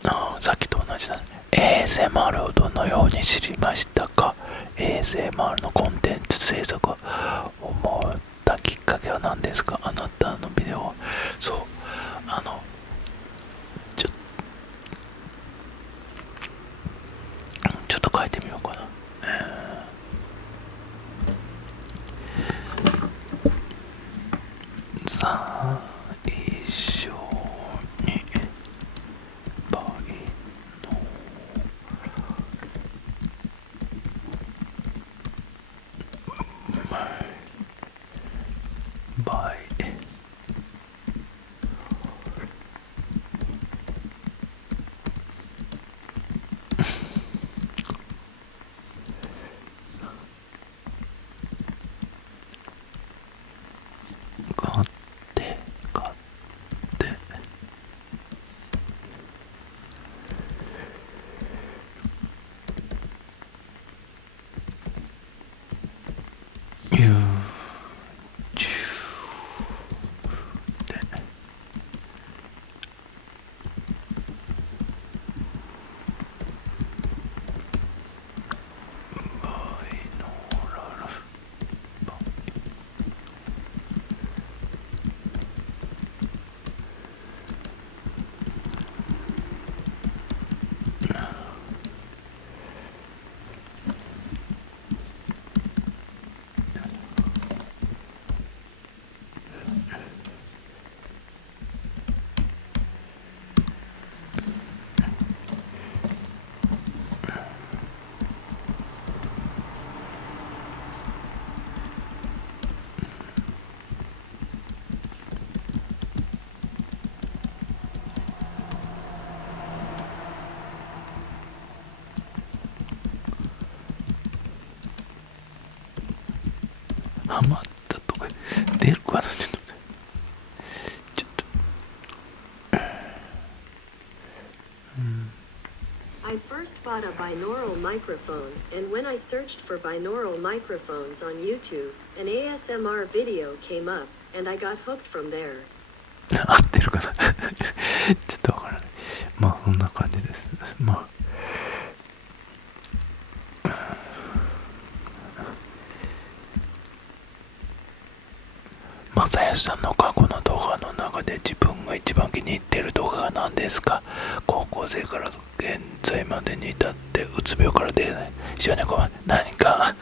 さっきと同じだね。ASMR をどのように知りましたか。 ASMR のコンテンツ制作を思ったきっかけは何ですか。あなたのビデオ。そう、ちょっと書いてみようかな。最初にバイハマったとか出るかな。ちょっと I first bought a binaural microphone, and when I searched for binaural microphones on YouTube, an ASMR video came up, and I got hooked from there. 合ってるかなちょっとわからない。まあそんな感じです。正義さんの過去の動画の中で自分が一番気に入っている動画が何ですか？高校生から現在までに至ってうつ病から出ない非常に何か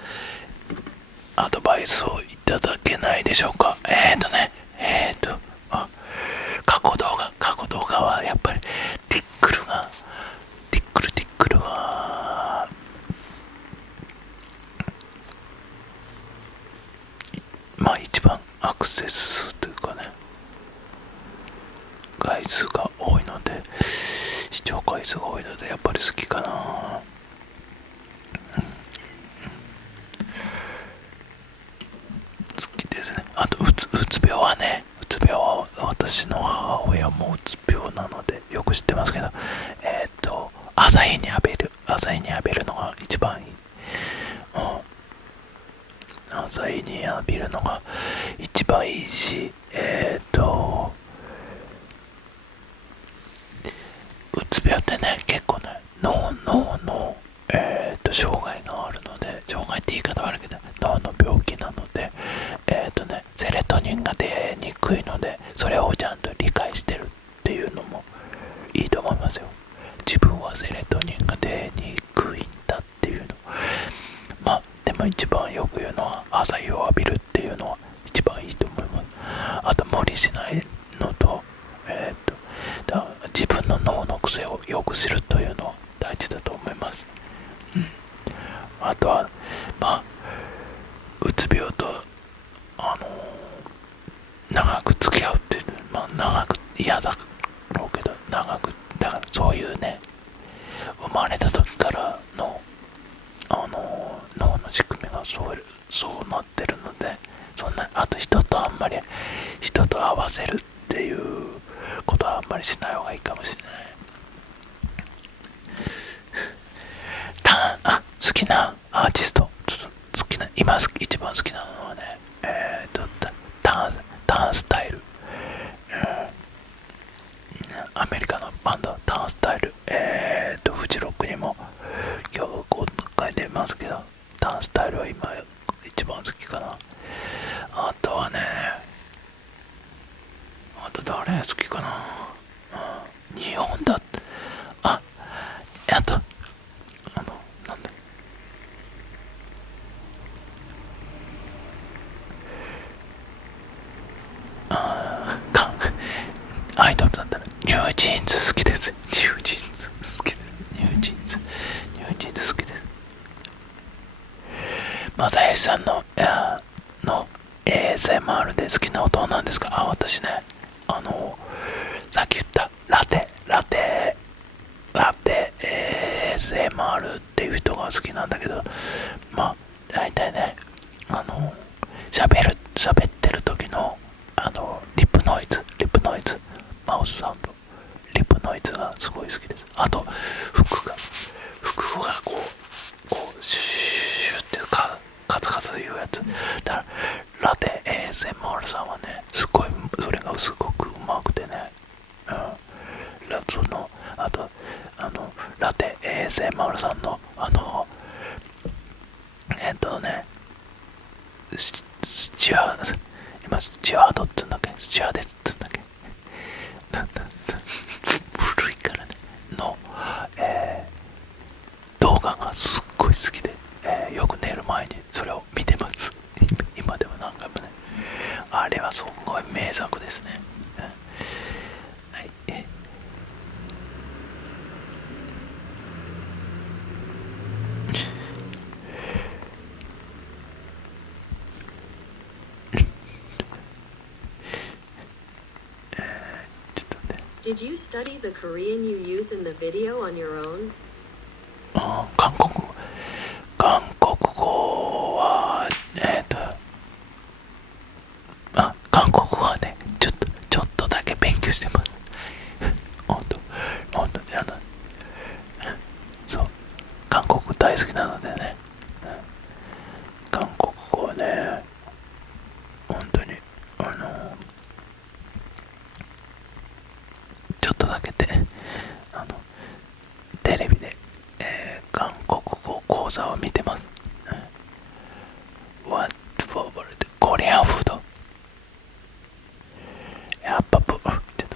アドバイスをいただけないでしょうか？過去動画はやっぱりティックルがまあ一番アクセス数というかね、回数が多いので、視聴回数が多いのでやっぱり好きかな。好きですね。あとうつ病は私の母親もうつ病なのでよく知ってますけど、朝日に浴びるのが一番いい。朝日に浴びるのが一番いいし、うつ病ってね、結構ね、脳の障害があるので、障害って言い方悪いけど、脳の病気なので、セレトニンが出にくいので、それをちゃんと理解してるっていうのもいいと思いますよ。自分はセレトニンが出にくいんだっていうの。まあでも一番よく言うのは朝日を浴びるっていうのは一番いいと思います。あと無理しないのと、自分の脳の癖をよく知るというのは大事だと思います。あとはうつ病と長く付き合うっていう、長く嫌だろうけどだからそういうね、生まれた時からの脳の仕組みがそうなってるので、あと人と合わせるっていうことはあんまりしない方がいいかもしれない。好きなアーティスト、今一番好きなのはね、ターンスタイル、アメリカのバンドターンスタイル、フジロックにも今日公開出ますけど、ターンスタイルは今一番好きかな。あとはね、誰好きかな、日本だ。なんだ、アイドルだったらニュージーンズ好きです。ニュージーンズ好きです。正義さんのASMR で好きな音は何ですか？私ね、さっき言ったラテ ASMR っていう人が好きなんだけど、大体ね、喋ってる時のリプノイズ、マウスサウンド、リプノイズがすごい好きです。あと服がこうシュシュってカツカツいうやつだから、ラテ ASMR さんはね、それがすごくうまくてね、あとラテ ASMR さんのスチュワードって言うんだっけ、スチュワーデスって言うんだっけ、古いからねの、動画がすっごい好きで、よく寝る前にそれを見てます。今でも何回もね、あれはすごい名作ですね。はい。Did you study the Korean you use in the video on your own? 韓国語は国大好きなのでね、韓国語はね、本当にちょっとだけでテレビで、韓国語講座を見てます。What favorite Korean food? やっぱちょっと待って、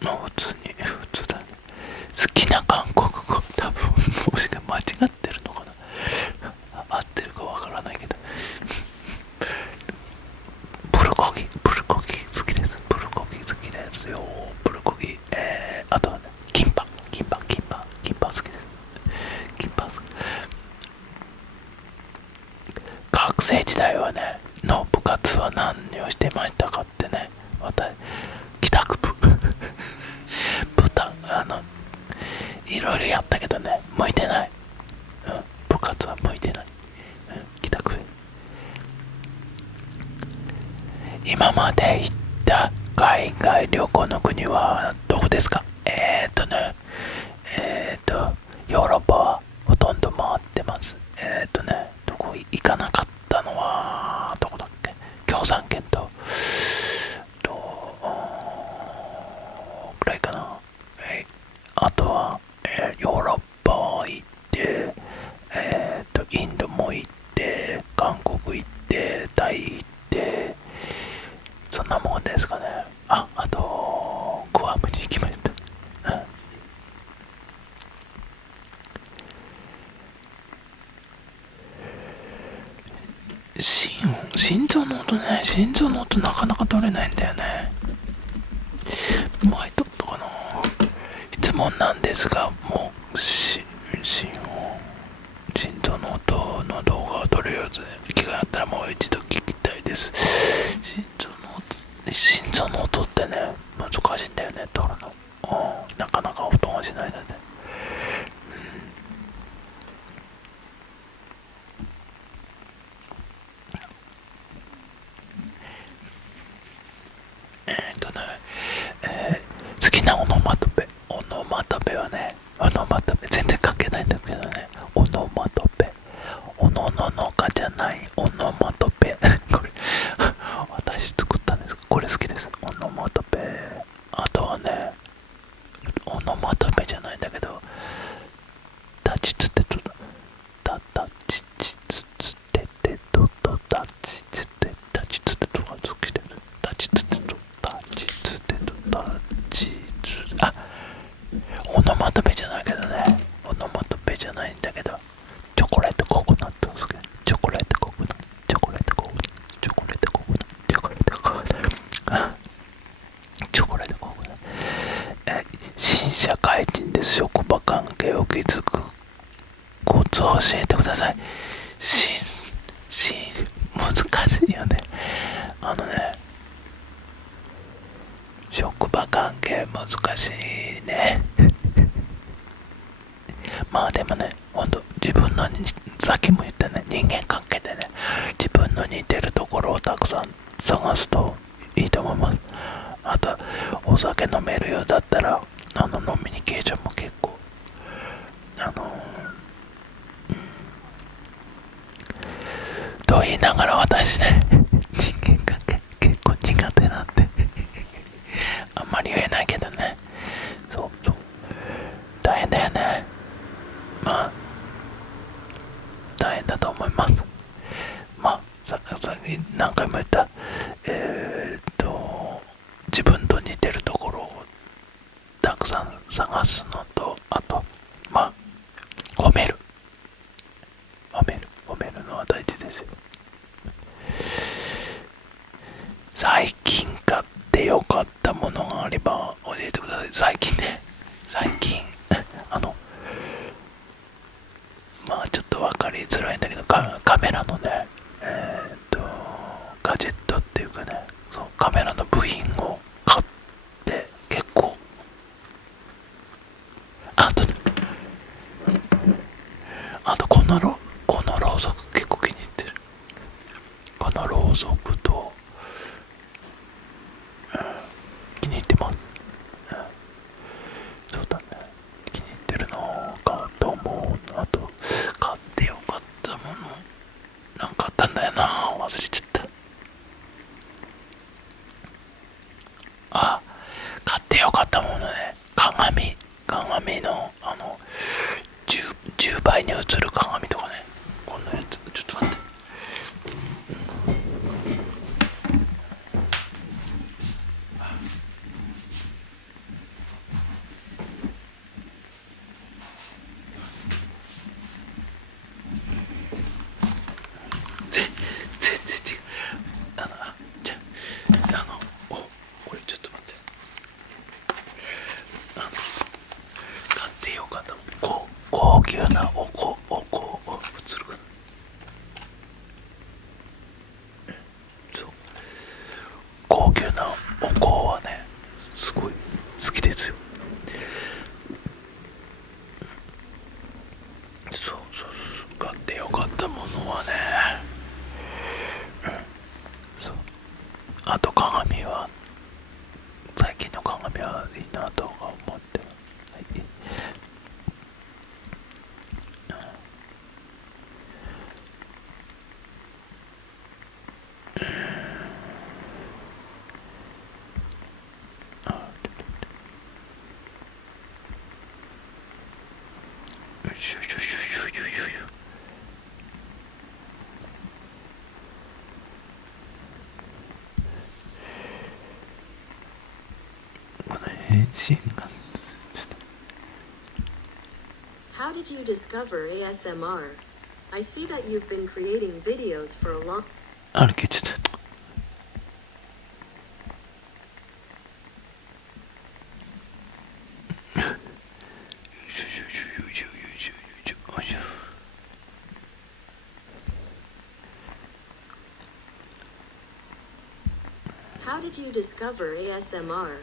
まあ普通だね。好きな韓国語、多分もしか間違ってるのかな、合ってるかわからないけど、プルコギ好きです。プルコギ好きですよ。プルコギ、あとはね、キンパ好きです。キンパ好き。学生時代はね、の部活は何をしてましたかってね、私帰宅部いろいろやったけどね、向いてない、部活は向いてない、帰宅部。今まで行った海外旅行の国はどこですか？ヨーロッパはほとんど回ってます。どこ行かなかったのはどこだっけ？共産圏とくらいかな。あとは、ヨーロッパ行って、インドも行って、韓国行って、タイ行って、そんなもんですかね。あとグアムに行きました。心臓の音なかなか取れないんだよね。前取ったかな。質問なんですが、もう心臓の音の動画を撮るよう機会あったらもう一度聞きたいです。心臓の音ってね、難しいんだよね、撮るの。なかなか音がしないので、好きなオノマトペはね、全然関係ないんだけどね、オノマトペ、おのののかじゃないオノマトペこれ私作ったんですが、これ好きです、オノマトペ。あとはね、オノマトペじゃないんだけど、タチツテトタチツテテトトタチツテタチツテトが好きです。タチツテトタチツテトタチツ、オノマトペじゃないけどね、オノマトペじゃないんだけど、チョコレートココナット好き。チョコレートココナット、チョコレートココナット、チョコレートココナット、チョコレートココナット、チョコレートココナット。新社会人で職場関係を築くコツを教えてください。難しいよね。職場関係難しいね。まあでもね、ほんと自分のさっきも言ったね、人間関係でね、自分の似てるところをたくさん探すといいと思います。あとお酒飲めるようだったら飲みニケーションも結構と言いながら私ね、人間関係結構苦手なんであんまり言えないけどね。そう大変だよね。まあ大変だと思います。まあさっき何回も言った自分と似てるところをたくさん探すのと、あと褒めるのは大事ですよ。最近買ってよかったものがあれば教えてください。最近ちょっと分かりづらいんだけど、カメラのね、ガジェットっていうかね、そうカメラの部品を買って結構あ、買ってよかったものね。鏡の10倍に映る鏡とかね。こんなやつ、ちょっと待って。全然違う。じゃこれちょっと待って。買ってよかったもん。高級なお香映るかな。そう、高級なお香はね、すごい好きですよ。そう買ってよかったものはね、そう、あと鏡は、最近の鏡はいいなとか思ってます。はい、よいしょよいしょよいしょよいしょ。この返信がHow did you discover ASMR? I see that you've been creating videos for a long 歩けちゃった。How did you discover ASMR?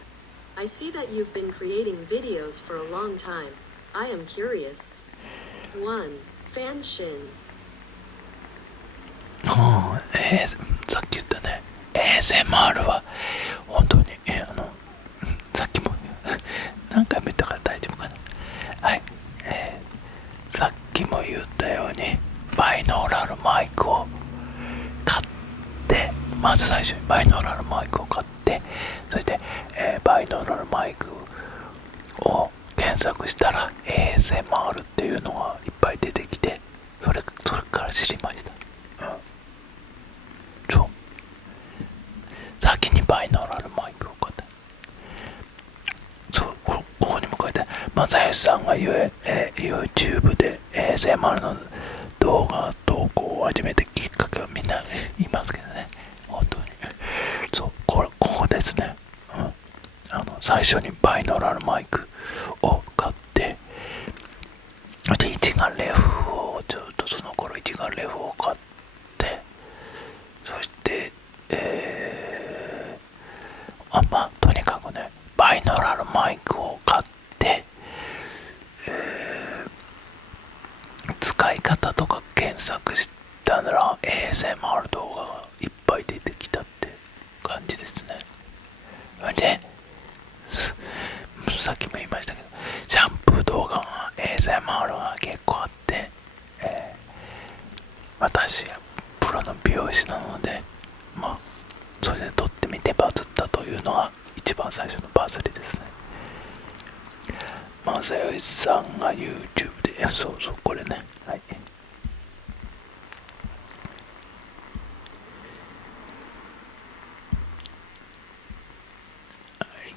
I see that you've been creating videos for a long time. I am curious. 1. Fanshin. さっき言ったね、ASMR は本当にさっきも何回も言ったから大丈夫かな。はい、さっきも言ったようにバイノーラルマイクを買って、まず最初にバイノーラルマイクを買って、それで、バイノーラルマイクを検索したら ASMR っていうのがいっぱい出てきて、それから知りました。先にバイノーラルマイクを買った。そう、ここにも書いてある。正義さんがYouTube で ASMR の動画投稿を始めたきっかけはみんな言いますけどね、本当に。そう、ここですね。最初にバイノーラルマイクを買って、で一眼レフをちょっとその頃一眼レフを買って、そしてとにかくね、バイノーラルマイクを買って、使い方とか検索したら ASMR 動画がいっぱい出てきたって感じですね。で、さっきも言いましたけど、シャンプー動画が ASMR が結構あって、私はプロの美容師なので、それで撮ってみてバズったというのが一番最初のバズりですね。正義さんが YouTube で、そうこれね、はい、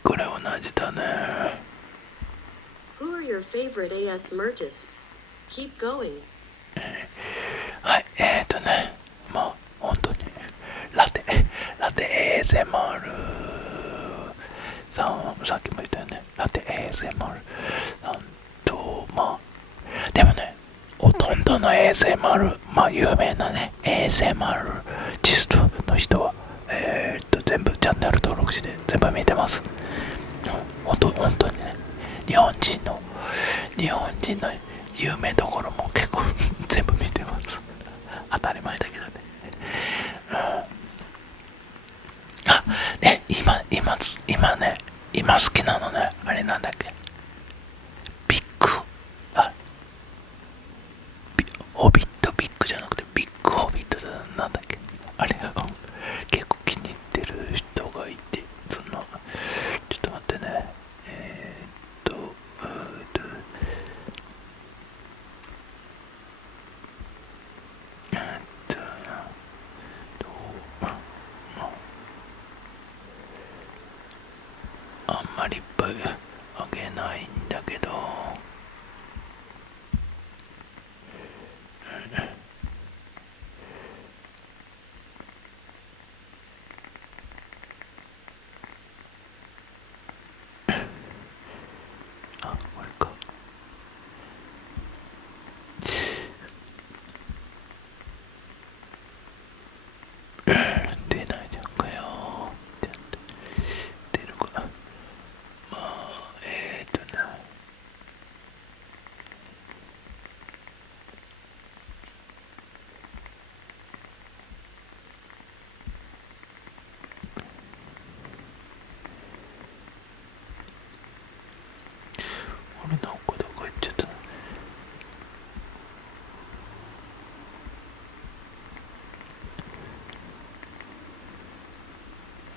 これ同じだね。 Who are your favorite ASMRtists? Keep going. はい、本当にラテ ASMR さん、さっきも言ったよね、ラテ ASMR さんと、でもね、ほとんどの ASMR、有名なね ASMR チストの人は全部チャンネル登録して全部見てます。本当にね、日本人の有名どころも結構全部見てます。当たり前だけどね。ね、今好きなのね、あれなんだっけ、ホビットビッグじゃなくてビッグホビットなんだっけ、あれ結構気に入ってる人がいて、れなんかどこ行っちゃったの。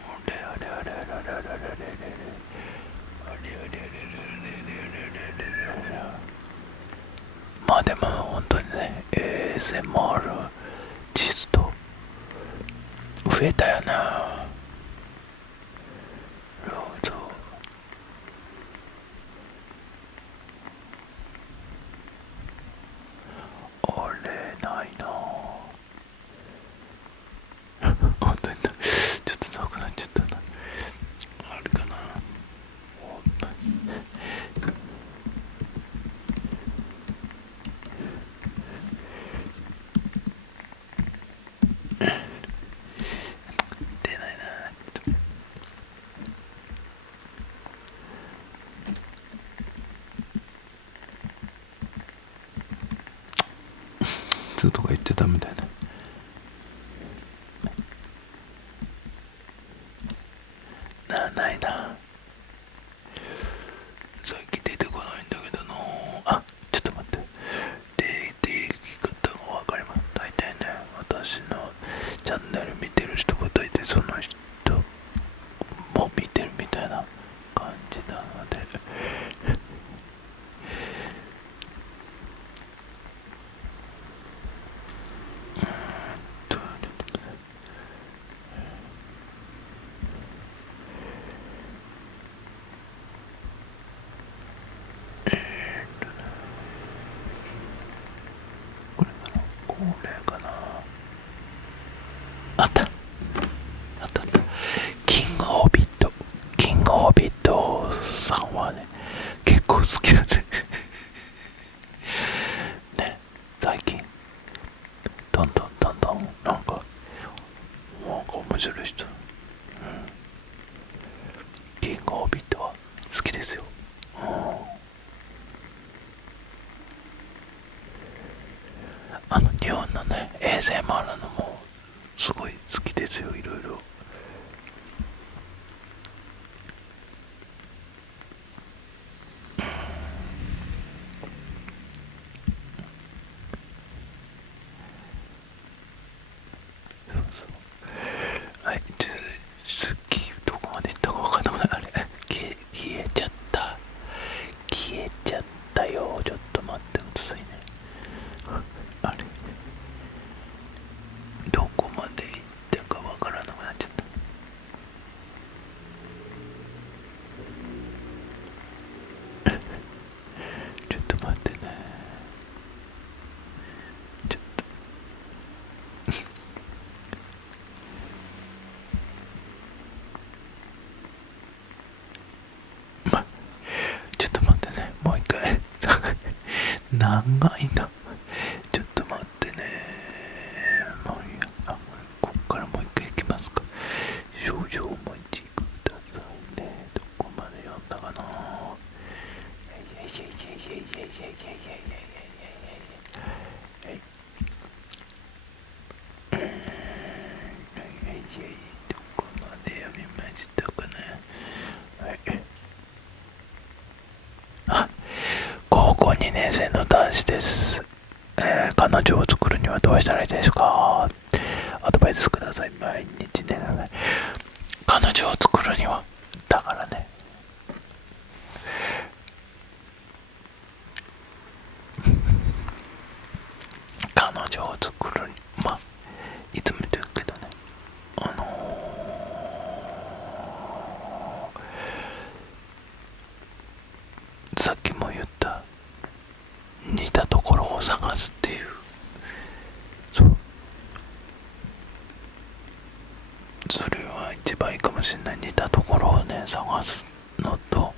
あれあれあれあれあれあれあれあれあれあれあれあれあれ。まあでも本当にね ASMR チスト増えたよな。そうあれないな本当にちょっとなくなっちゃったな。あるかな。出ないな。ずっとか言ってたみたいな。ないな。最近出てこないんだけどな。あ、ちょっと待って。出てき方がわかります。大体ね、私のチャンネル見てる人が大体その人も見てるみたいな感じなので。ちょっとこれかな。あったあった。キングオビットさんはね結構好きなんでね。最近どんどんなんか面白い人、キングオビットは好きですよ。日本のね ASMR のもすごい好きですよ。いろいろはい。好きどこまで行ったか分かんなくない。あれ消えちゃったよ。ちょっと待ってくださいね。あれどこまで行ったか分からなくなっちゃった。ちょっと待ってね。ちょっちょっと待ってね。もう一回長いな。ちょっと待ってね。もういいや。こっからもう一回行きますか。少々お待ちくださいね。どこまで読んだかな。どこまで読みましたかね。はい。あ、高校2年生の男子です。彼女を作るにはどうしたらいいですか。アドバイスください。毎日ね。彼女を作るにはだからね。彼女を作るにいつも言ってるけどね。さっきも言った似たところを探すっていう。そうそれは一番いいかもしれない。似たところをね探すのと、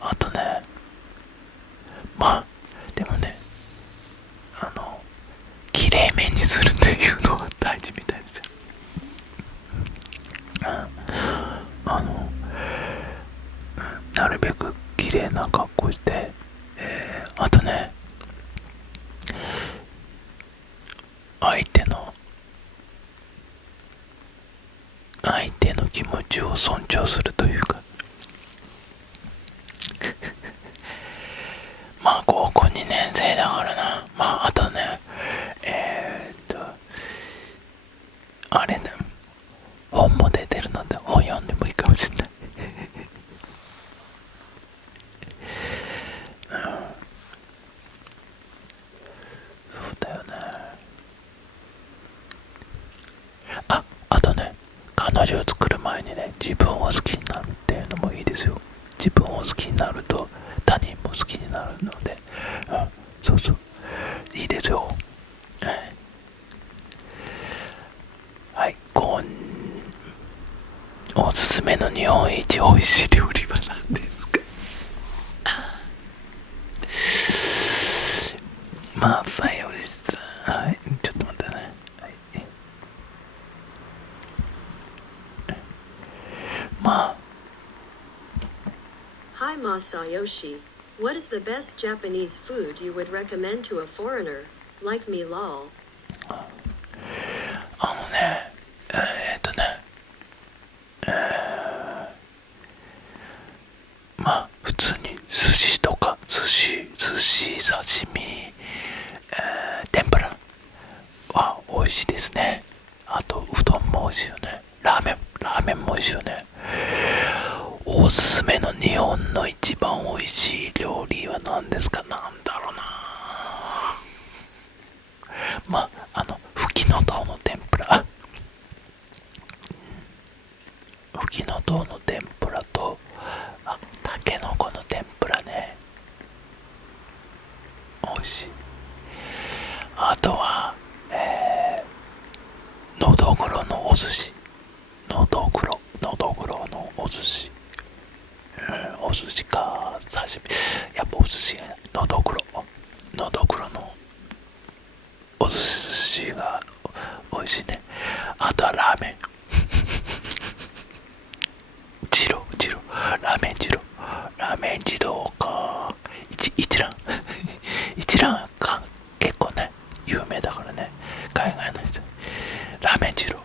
あとね、でもね、綺麗めにするっていうのは大事みたいですよ。なるべく綺麗な格好して、あとね、相手の気持ちを尊重するというかまあ高校2年生だからな。まああとね、あれね、本も出てるので本読んでもいいかもしれない。そうだよね。あとね、彼女を作る前にね、自分を好きになるっていうのもいいですよ。自分を好きになると他人も好きになるので、そうそう、いいですよ。はい、おすすめの日本一美味しい料理は何ですか？まさよりさん、はい、ちょっと待ってね。はい、まあ、Hi Masayoshi. What is the best Japanese food you would recommend to a foreigner? Like me lol. あのね、まあ普通に寿司とか寿司刺身、天ぷらは美味しいですね。あとうどんも美味しいよね。ラーメンも美味しいよね。おすすめの日本の一番美味しい料理は何ですか？なんだろうな。まあフキノトウの天ぷら、フキノトウの天ぷらと、タケノコの天ぷらね、美味しい。あとはのどぐろのお寿司、のどぐろのお寿司、お寿司か刺身、やっぱお寿司がのどぐろのお寿司が美味しいね。あとはラーメンラーメン二郎か、一蘭一蘭か、結構ね有名だからね、海外の人。ラーメン二郎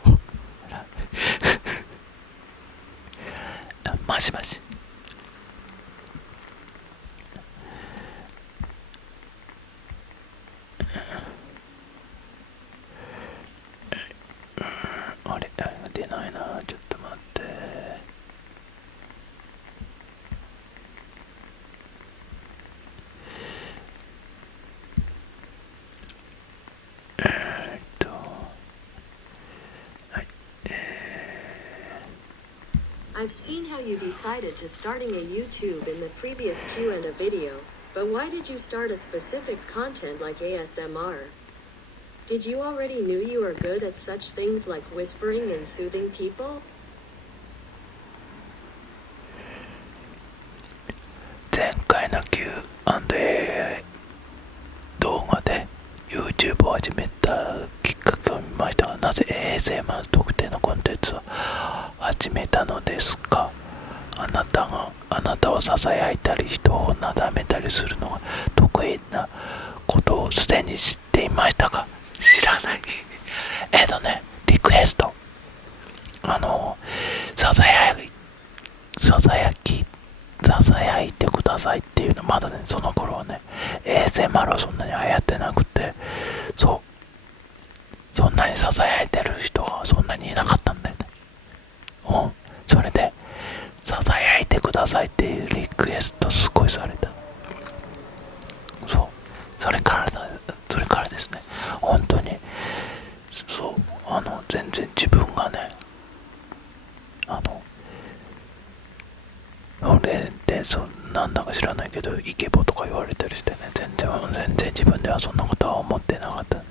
マシマシ。あれが出ないな、ちょっと待って。はい、I've seen how you decided to starting a YouTube in the previous Q&A video, but why did you start a specific content like ASMR? Did you already knew you were good at such things like whispering and soothing people? 前回の Q&A 動画で YouTube を始めたきっかけを見ましたが、なぜ ASMR 特定のコンテンツを始めたのですか？あなたをささやいたり人をなだめたりするのが得意なことをすでに知っていましたか？知らないリクエスト、ささやいてくださいっていうの、まだねその頃はね ASMR はそんなに流行ってなくて、そんなにささやいてる人がそんなにいなかったんだよね。それでささやいてくださいっていうリクエストすごいされた。それからですね、本当に全然自分がね、俺でなんだか知らないけどイケボとか言われたりしてね、全然自分ではそんなことは思ってなかった。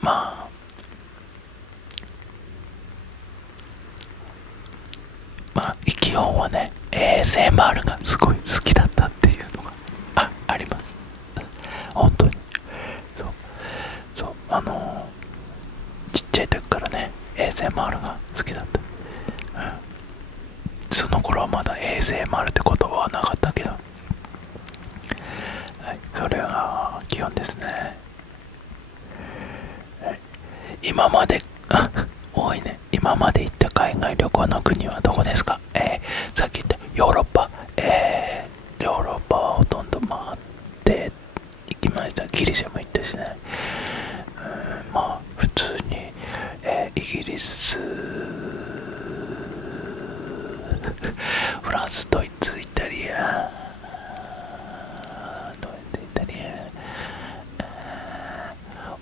まあ基本はね ASMR がすごい好きだったっていうのがあります。本当にちっちゃい時からね ASMR が好きだった。その頃はまだ ASMR って言葉はなかったけど、はい、それが基本ですね。今まで多いね。今まで行った海外旅行の国はどこですか？さっき言ったヨーロッパ、ヨーロッパはほとんど回って行きました。ギリシャも行ったしね。まあ普通に、イギリス、フランス、ドイツ、イタリア、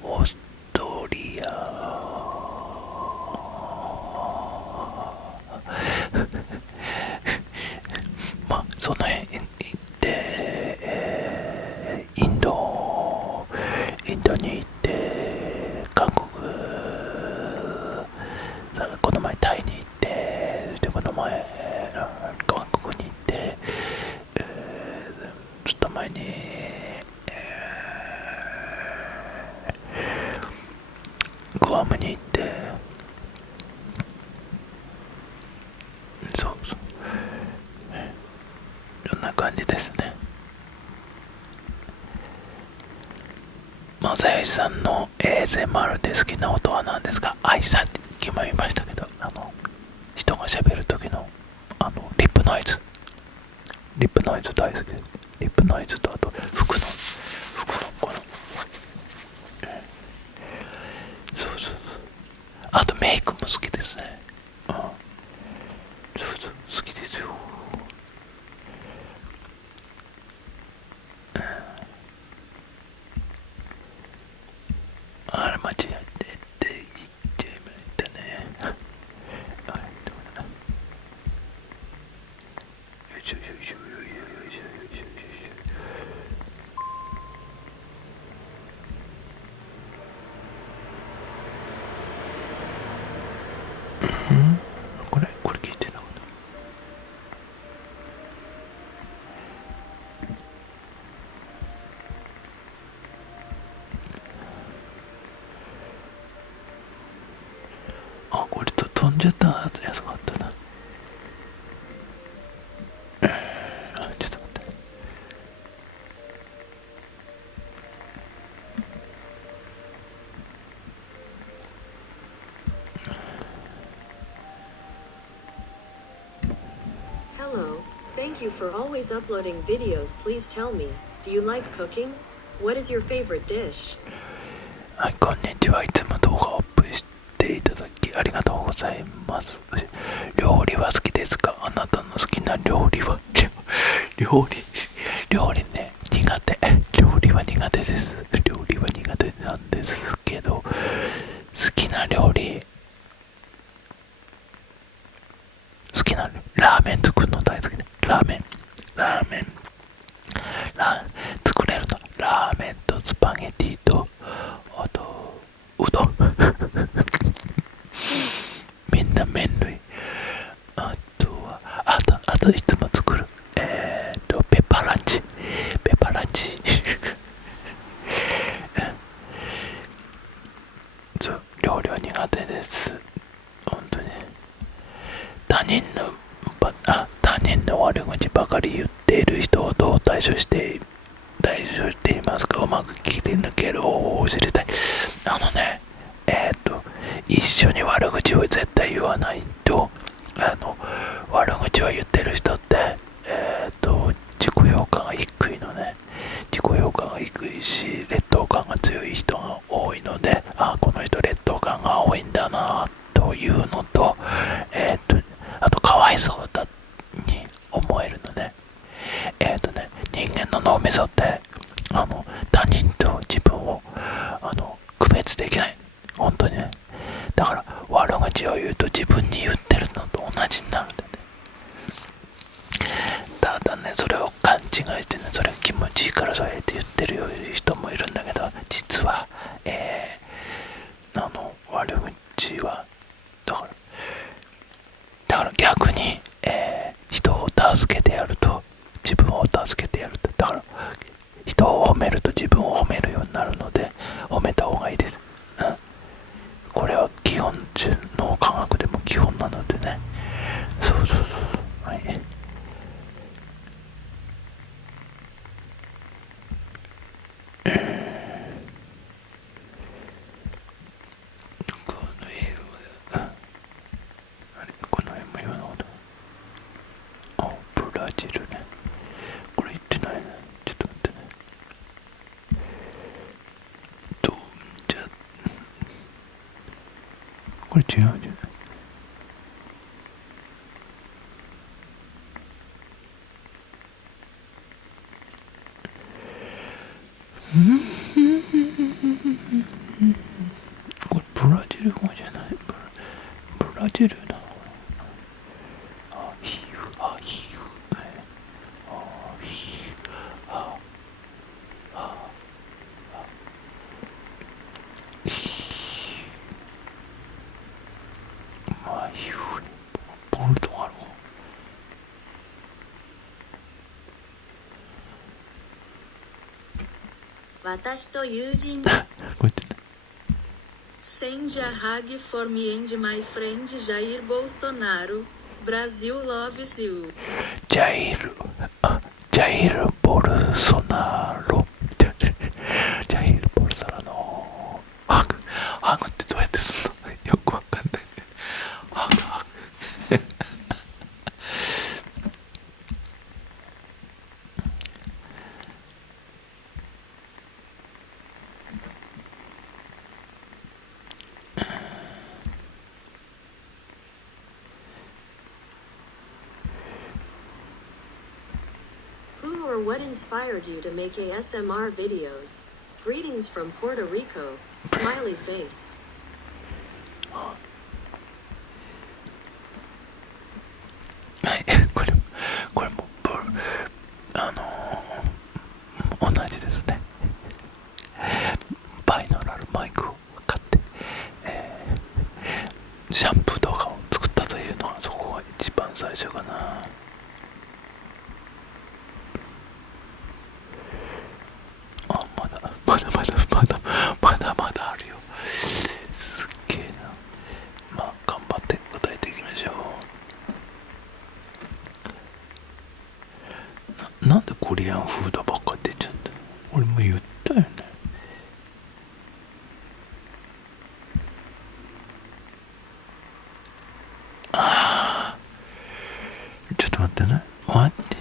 オーストリアまあその辺行って、インドに行って、韓国、この前タイに行って、でこの前韓国に行って、ちょっと前に、グアムに行って、そうそんな感じですね。正義さんの ASMR で好きな音は何ですか？さっきも言いましたけど、人が喋る時のリップノイズ大好きです。リップノイズと、あと服のこの、そうあとメイクも好きですね。そう好きですよ。あれ間違って言っちゃいましたね。あれどうだな。よいしょよいしょよいしょよいしょよいしょよいしょ。これ聞いてたこと。これと飛んじゃったやつがあったな。ちょっと待って。Hello, thank you for always uploading videos. Please tell me, do you like cooking? What is your favorite dish? はい、こんにちは。いつも動画をアップしていただきありがとうございます。料理は好きですか？あなたの好きな料理は？料理ね、苦手。料理は苦手です。料理は苦手なんですけど、好きな料理、ラーメン作るの大好きで、ラーメン作れるの。ラーメンとスパゲティと、あとうどんみんな麺類。あといつも作るペパランチそう、料理は苦手です。本当に他人の悪口ばかり言っている人をどう対処していますか？うまく切り抜ける方法を知りたい。一緒に悪口を絶対言わないと、悪口を言ってる人って自己評価が低いのね。自己評価が低いし、劣等感が強い人が多いので、この人劣等感が多いんだなというのと、あとかわいそうだに思えるのね。人間の脳みそって他人と自分を区別できない。本当にね。だから悪口を言うと自分に言ってるのと同じになるんだよね。ただね、それを勘違いしてね、それが気持ちいいからそうやって言ってる人もいるんだけど、実は悪口はだから逆に、人を助けてやると自分を助けてやると、だから人を褒めると自分を褒めるようになるので、褒めた方がいいです。これは基本中の科学でも基本なのこれ違うじゃん。これブラジル語じゃない。ブラジルだ。あ、ヒュー、あ、ヒュー、あ、ヒュー、あ、あ、ヒュー、まあ、ヒュー、ポルトガル語。私と友人こうやってね。Send a hug for me and my friend Jair Bolsonaro. Brasil loves you. ジャイル、ジャイル・ボルソナロ。ジャイル・ボルソナロ。ハグってどうやってすんの？よくわかんない。ハグ。Who or what inspired you to make ASMR videos? Greetings from Puerto Rico. Smiley face. はい、これも同じですね。バイノーラルマイクを買って、シャンプー動画を作ったというのがそこが一番最初かな。あ、まだあるよ。すっげえな。まあ頑張って答えていきましょう。なんでコリアンフードばっか出ちゃったの？俺も言ったよね。ちょっと待ってね。待って。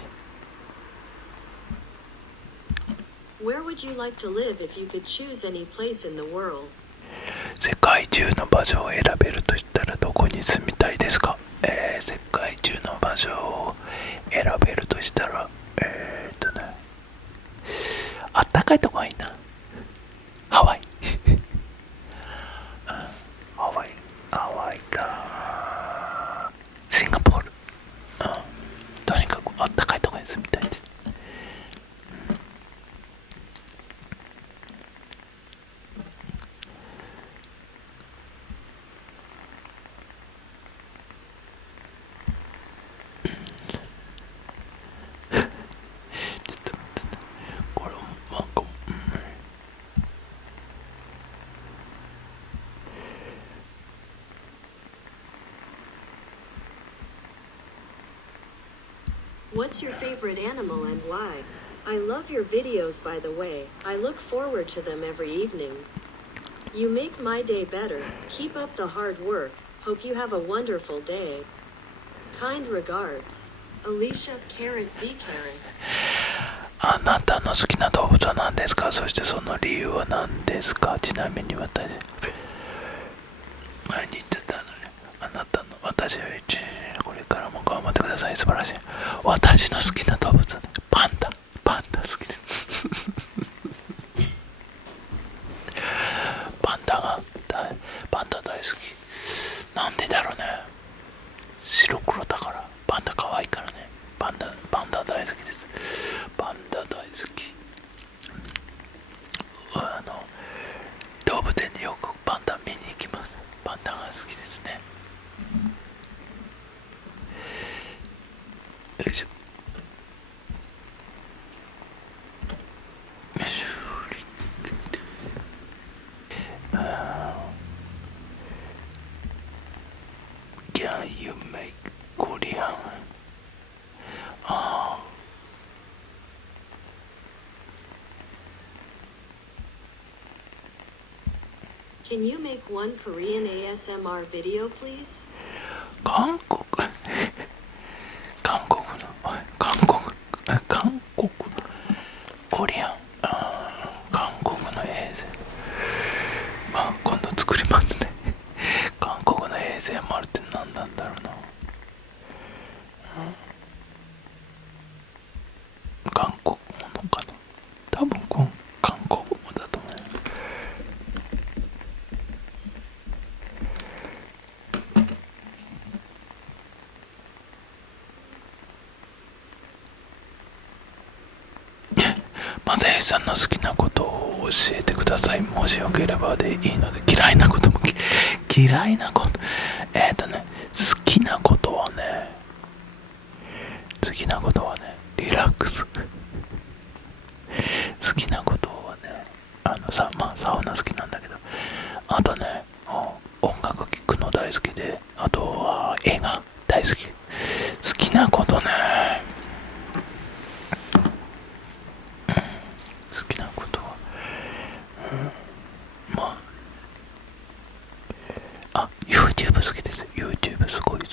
Where would you like to live if you could choose any place in the world? 世界中の場所を選べるとしたらどこに住みたいですか？世界中の場所を選べるとしたらあったかいとこがいいな。ハワイ。ハワイか。シンガポール。とにかくあったかいとこに住みたいです。ちょっと待ってね。これもなんかWhat's your favorite animal and why? I love your videos, by the way. I look forward to them every evening. You make my day better. Keep up the hard work. Hope you have a wonderful day. Kind regards. Alicia Carrot B Carrot. あなたの好きな動物は何ですか？そしてその理由は何ですか？ちなみに私前に言ってたのに、あなたの私はこれからも頑張ってください。素晴らしい。私の好きな動物は、ね、パンダ好きですパンダ大好き。なんでだろうね。白黒だから。パンダ可愛いからね。パンダ大好きです。パンダ大好き。動物園によくパンダ見に行きます。パンダが好きですね。よいしょ。よいしょ。Can you make Korean? Can you make one Korean ASMR video, please? 韓国コリアン、韓国の映像、まあ今度作りますね。韓国の正義さんの好きなことを教えてください。もしよければでいいので。嫌いなことも嫌いなこと好きなことはね、リラックス。好きなことはね、サウナ好きなんだけど、あとね、音楽聴くの大好きで、あとは映画大好き。好きなことね、好きなことは、YouTube 好きです。YouTube すごい好き。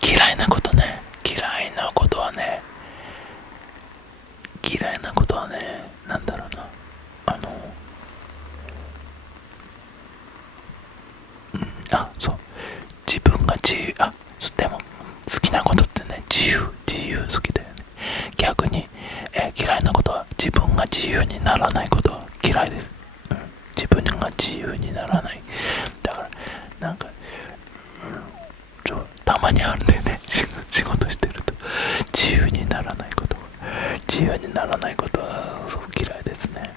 嫌いなことはね、なんだろうな、そう、自分が自由、でも好きなことってね、自由好きだよね。逆に、嫌いなことは自分が自由にならないことは嫌いです。自分が自由にならない。だからなんか、たまにあるんだよね。仕事してると自由にならないことはすごく嫌いですね。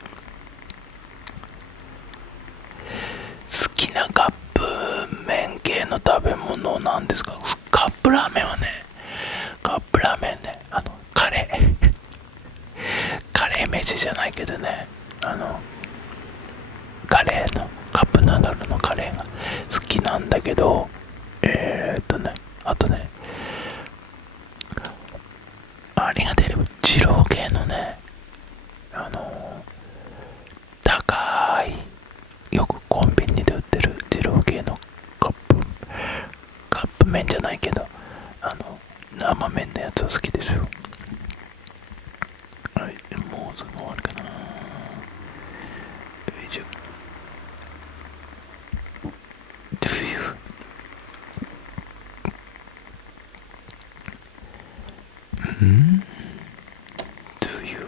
好きなカップ麺系の食べ物なんですか？カップラーメンね、カレー飯じゃないけどね、カレーのカップヌードルのカレーが好きなんだけど、あとね、ありが出れば二郎系のね、高い、よくコンビニで売ってる二郎系のカップ麺じゃないけど、生麺のやつは好きですよ。はい、もうすぐ終わるかな。よいしょ。Do you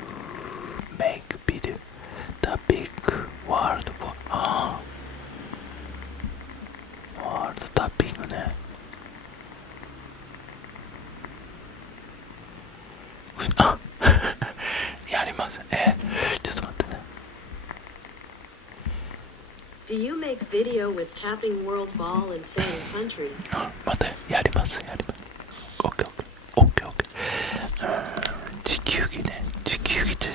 make video the big world for ワールドタッピングね。やります。ちょっと待ってね。Do you make video with tapping world ball and saying countries? またやります。オッケー。地球儀ね。地球儀って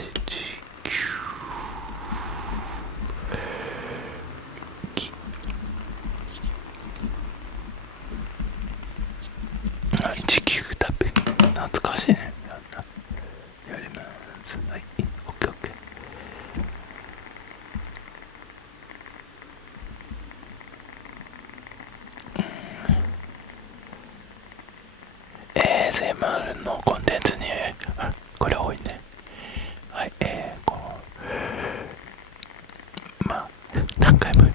地球儀タッピング懐かしいね。やります。はい、オッケー。ASMR のコンテンツにこれ多いね。はい、何回も言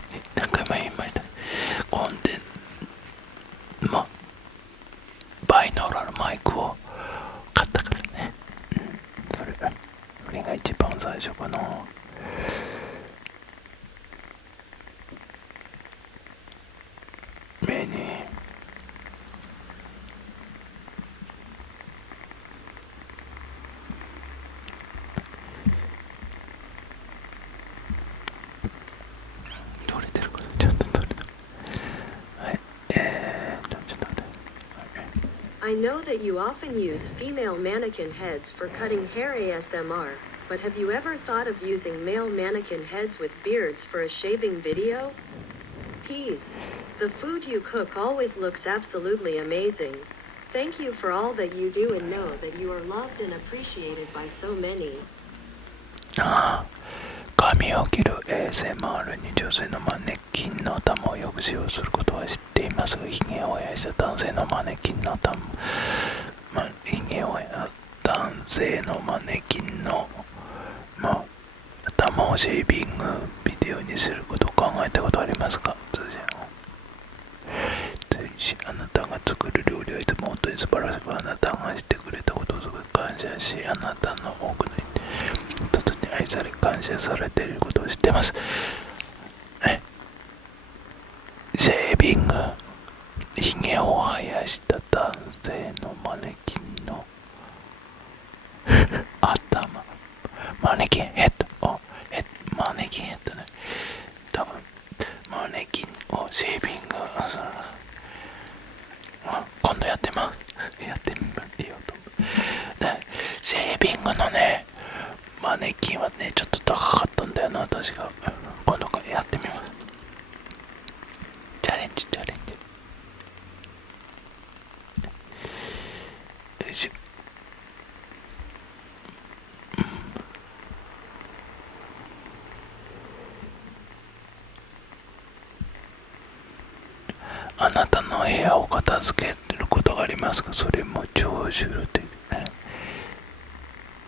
いました。コンテンツ、バイノーラルマイクを買ったからね。それが一番最初かな。目に取れてるからちょっと取れた。はい、ちょっと待って。I know that you often use female mannequin heads for cutting hair ASMR, but have you ever thought of using male mannequin heads with beards for a shaving video? Peace. The food you cook always looks absolutely amazing. Thank you for all that you do and know that you are loved and appreciated by so many. 髪を切る ASMR に女性のマネキンの頭をよく使用することは知っていますが、ひげを生やした男性のマネキンの頭、頭をシェービングビデオにすることを考えたことはありますか？あなたが作る料理はいつも本当に素晴らしく、あなたがしてくれたことをすごく感謝し、あなたの多くの人に愛され感謝されていることを知ってます。シェービング、ひげを生やした男グのねマネキンはねちょっと高かったんだよな。私が今度やってみます。チャレンジよいしょ。あなたの部屋を片付けることがありますか？それも超重要的。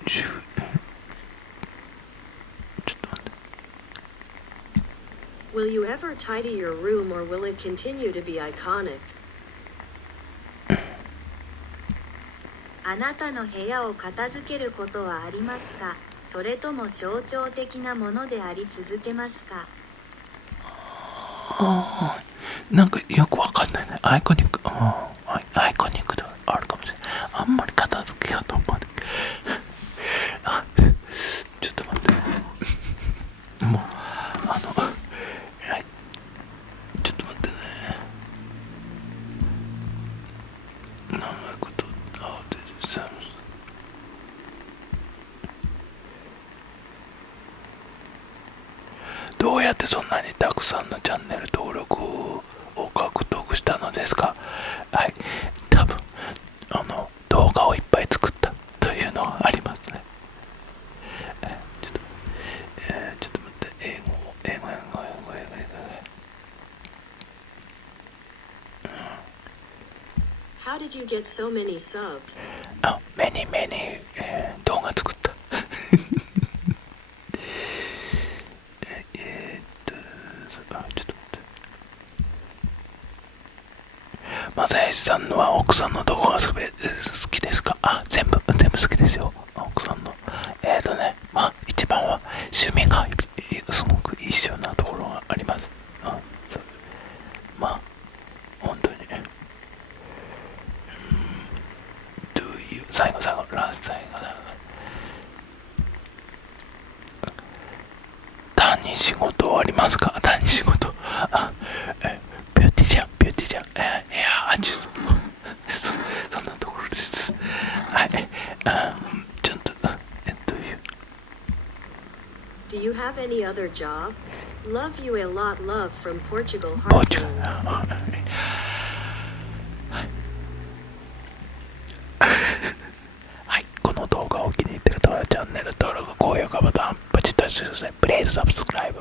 ちょっと待って。 Will you ever tidy your room or will it continue to be iconic? あなたの部屋を片付けることはありますか？それとも象徴的なものであり続けますか？なんかよくわかんないね。アイコニック、アイコニックであるかもしれない。あんまり片付けようと思わない。ちょっと待って。もうちょっと待ってね。長いことどうやってそんなにたくさんのチャンネル登録を獲得したのですか？はい、多分動画をいっぱい作ったというのはありますね。ちょっと待って、英語。How did you get so many subs? メニ動画作った。ちょっと待って。正義さんのは奥さんのどこが好きですか？全部好きですよ。奥さんの一番は趣味がすごく一緒なところがあります。本当に最後ラスト最後だ。単に仕事終わりますか？単に仕事ビューティーちゃんいやそんなところです。はい、ちょっとDo you have any other job? Love you a lot. Love from Portugal. ポーチ Heartlands. はい、この動画を気に入ってる方はチャンネル登録、高評価ボタンポチッとしてください。Please subscribe.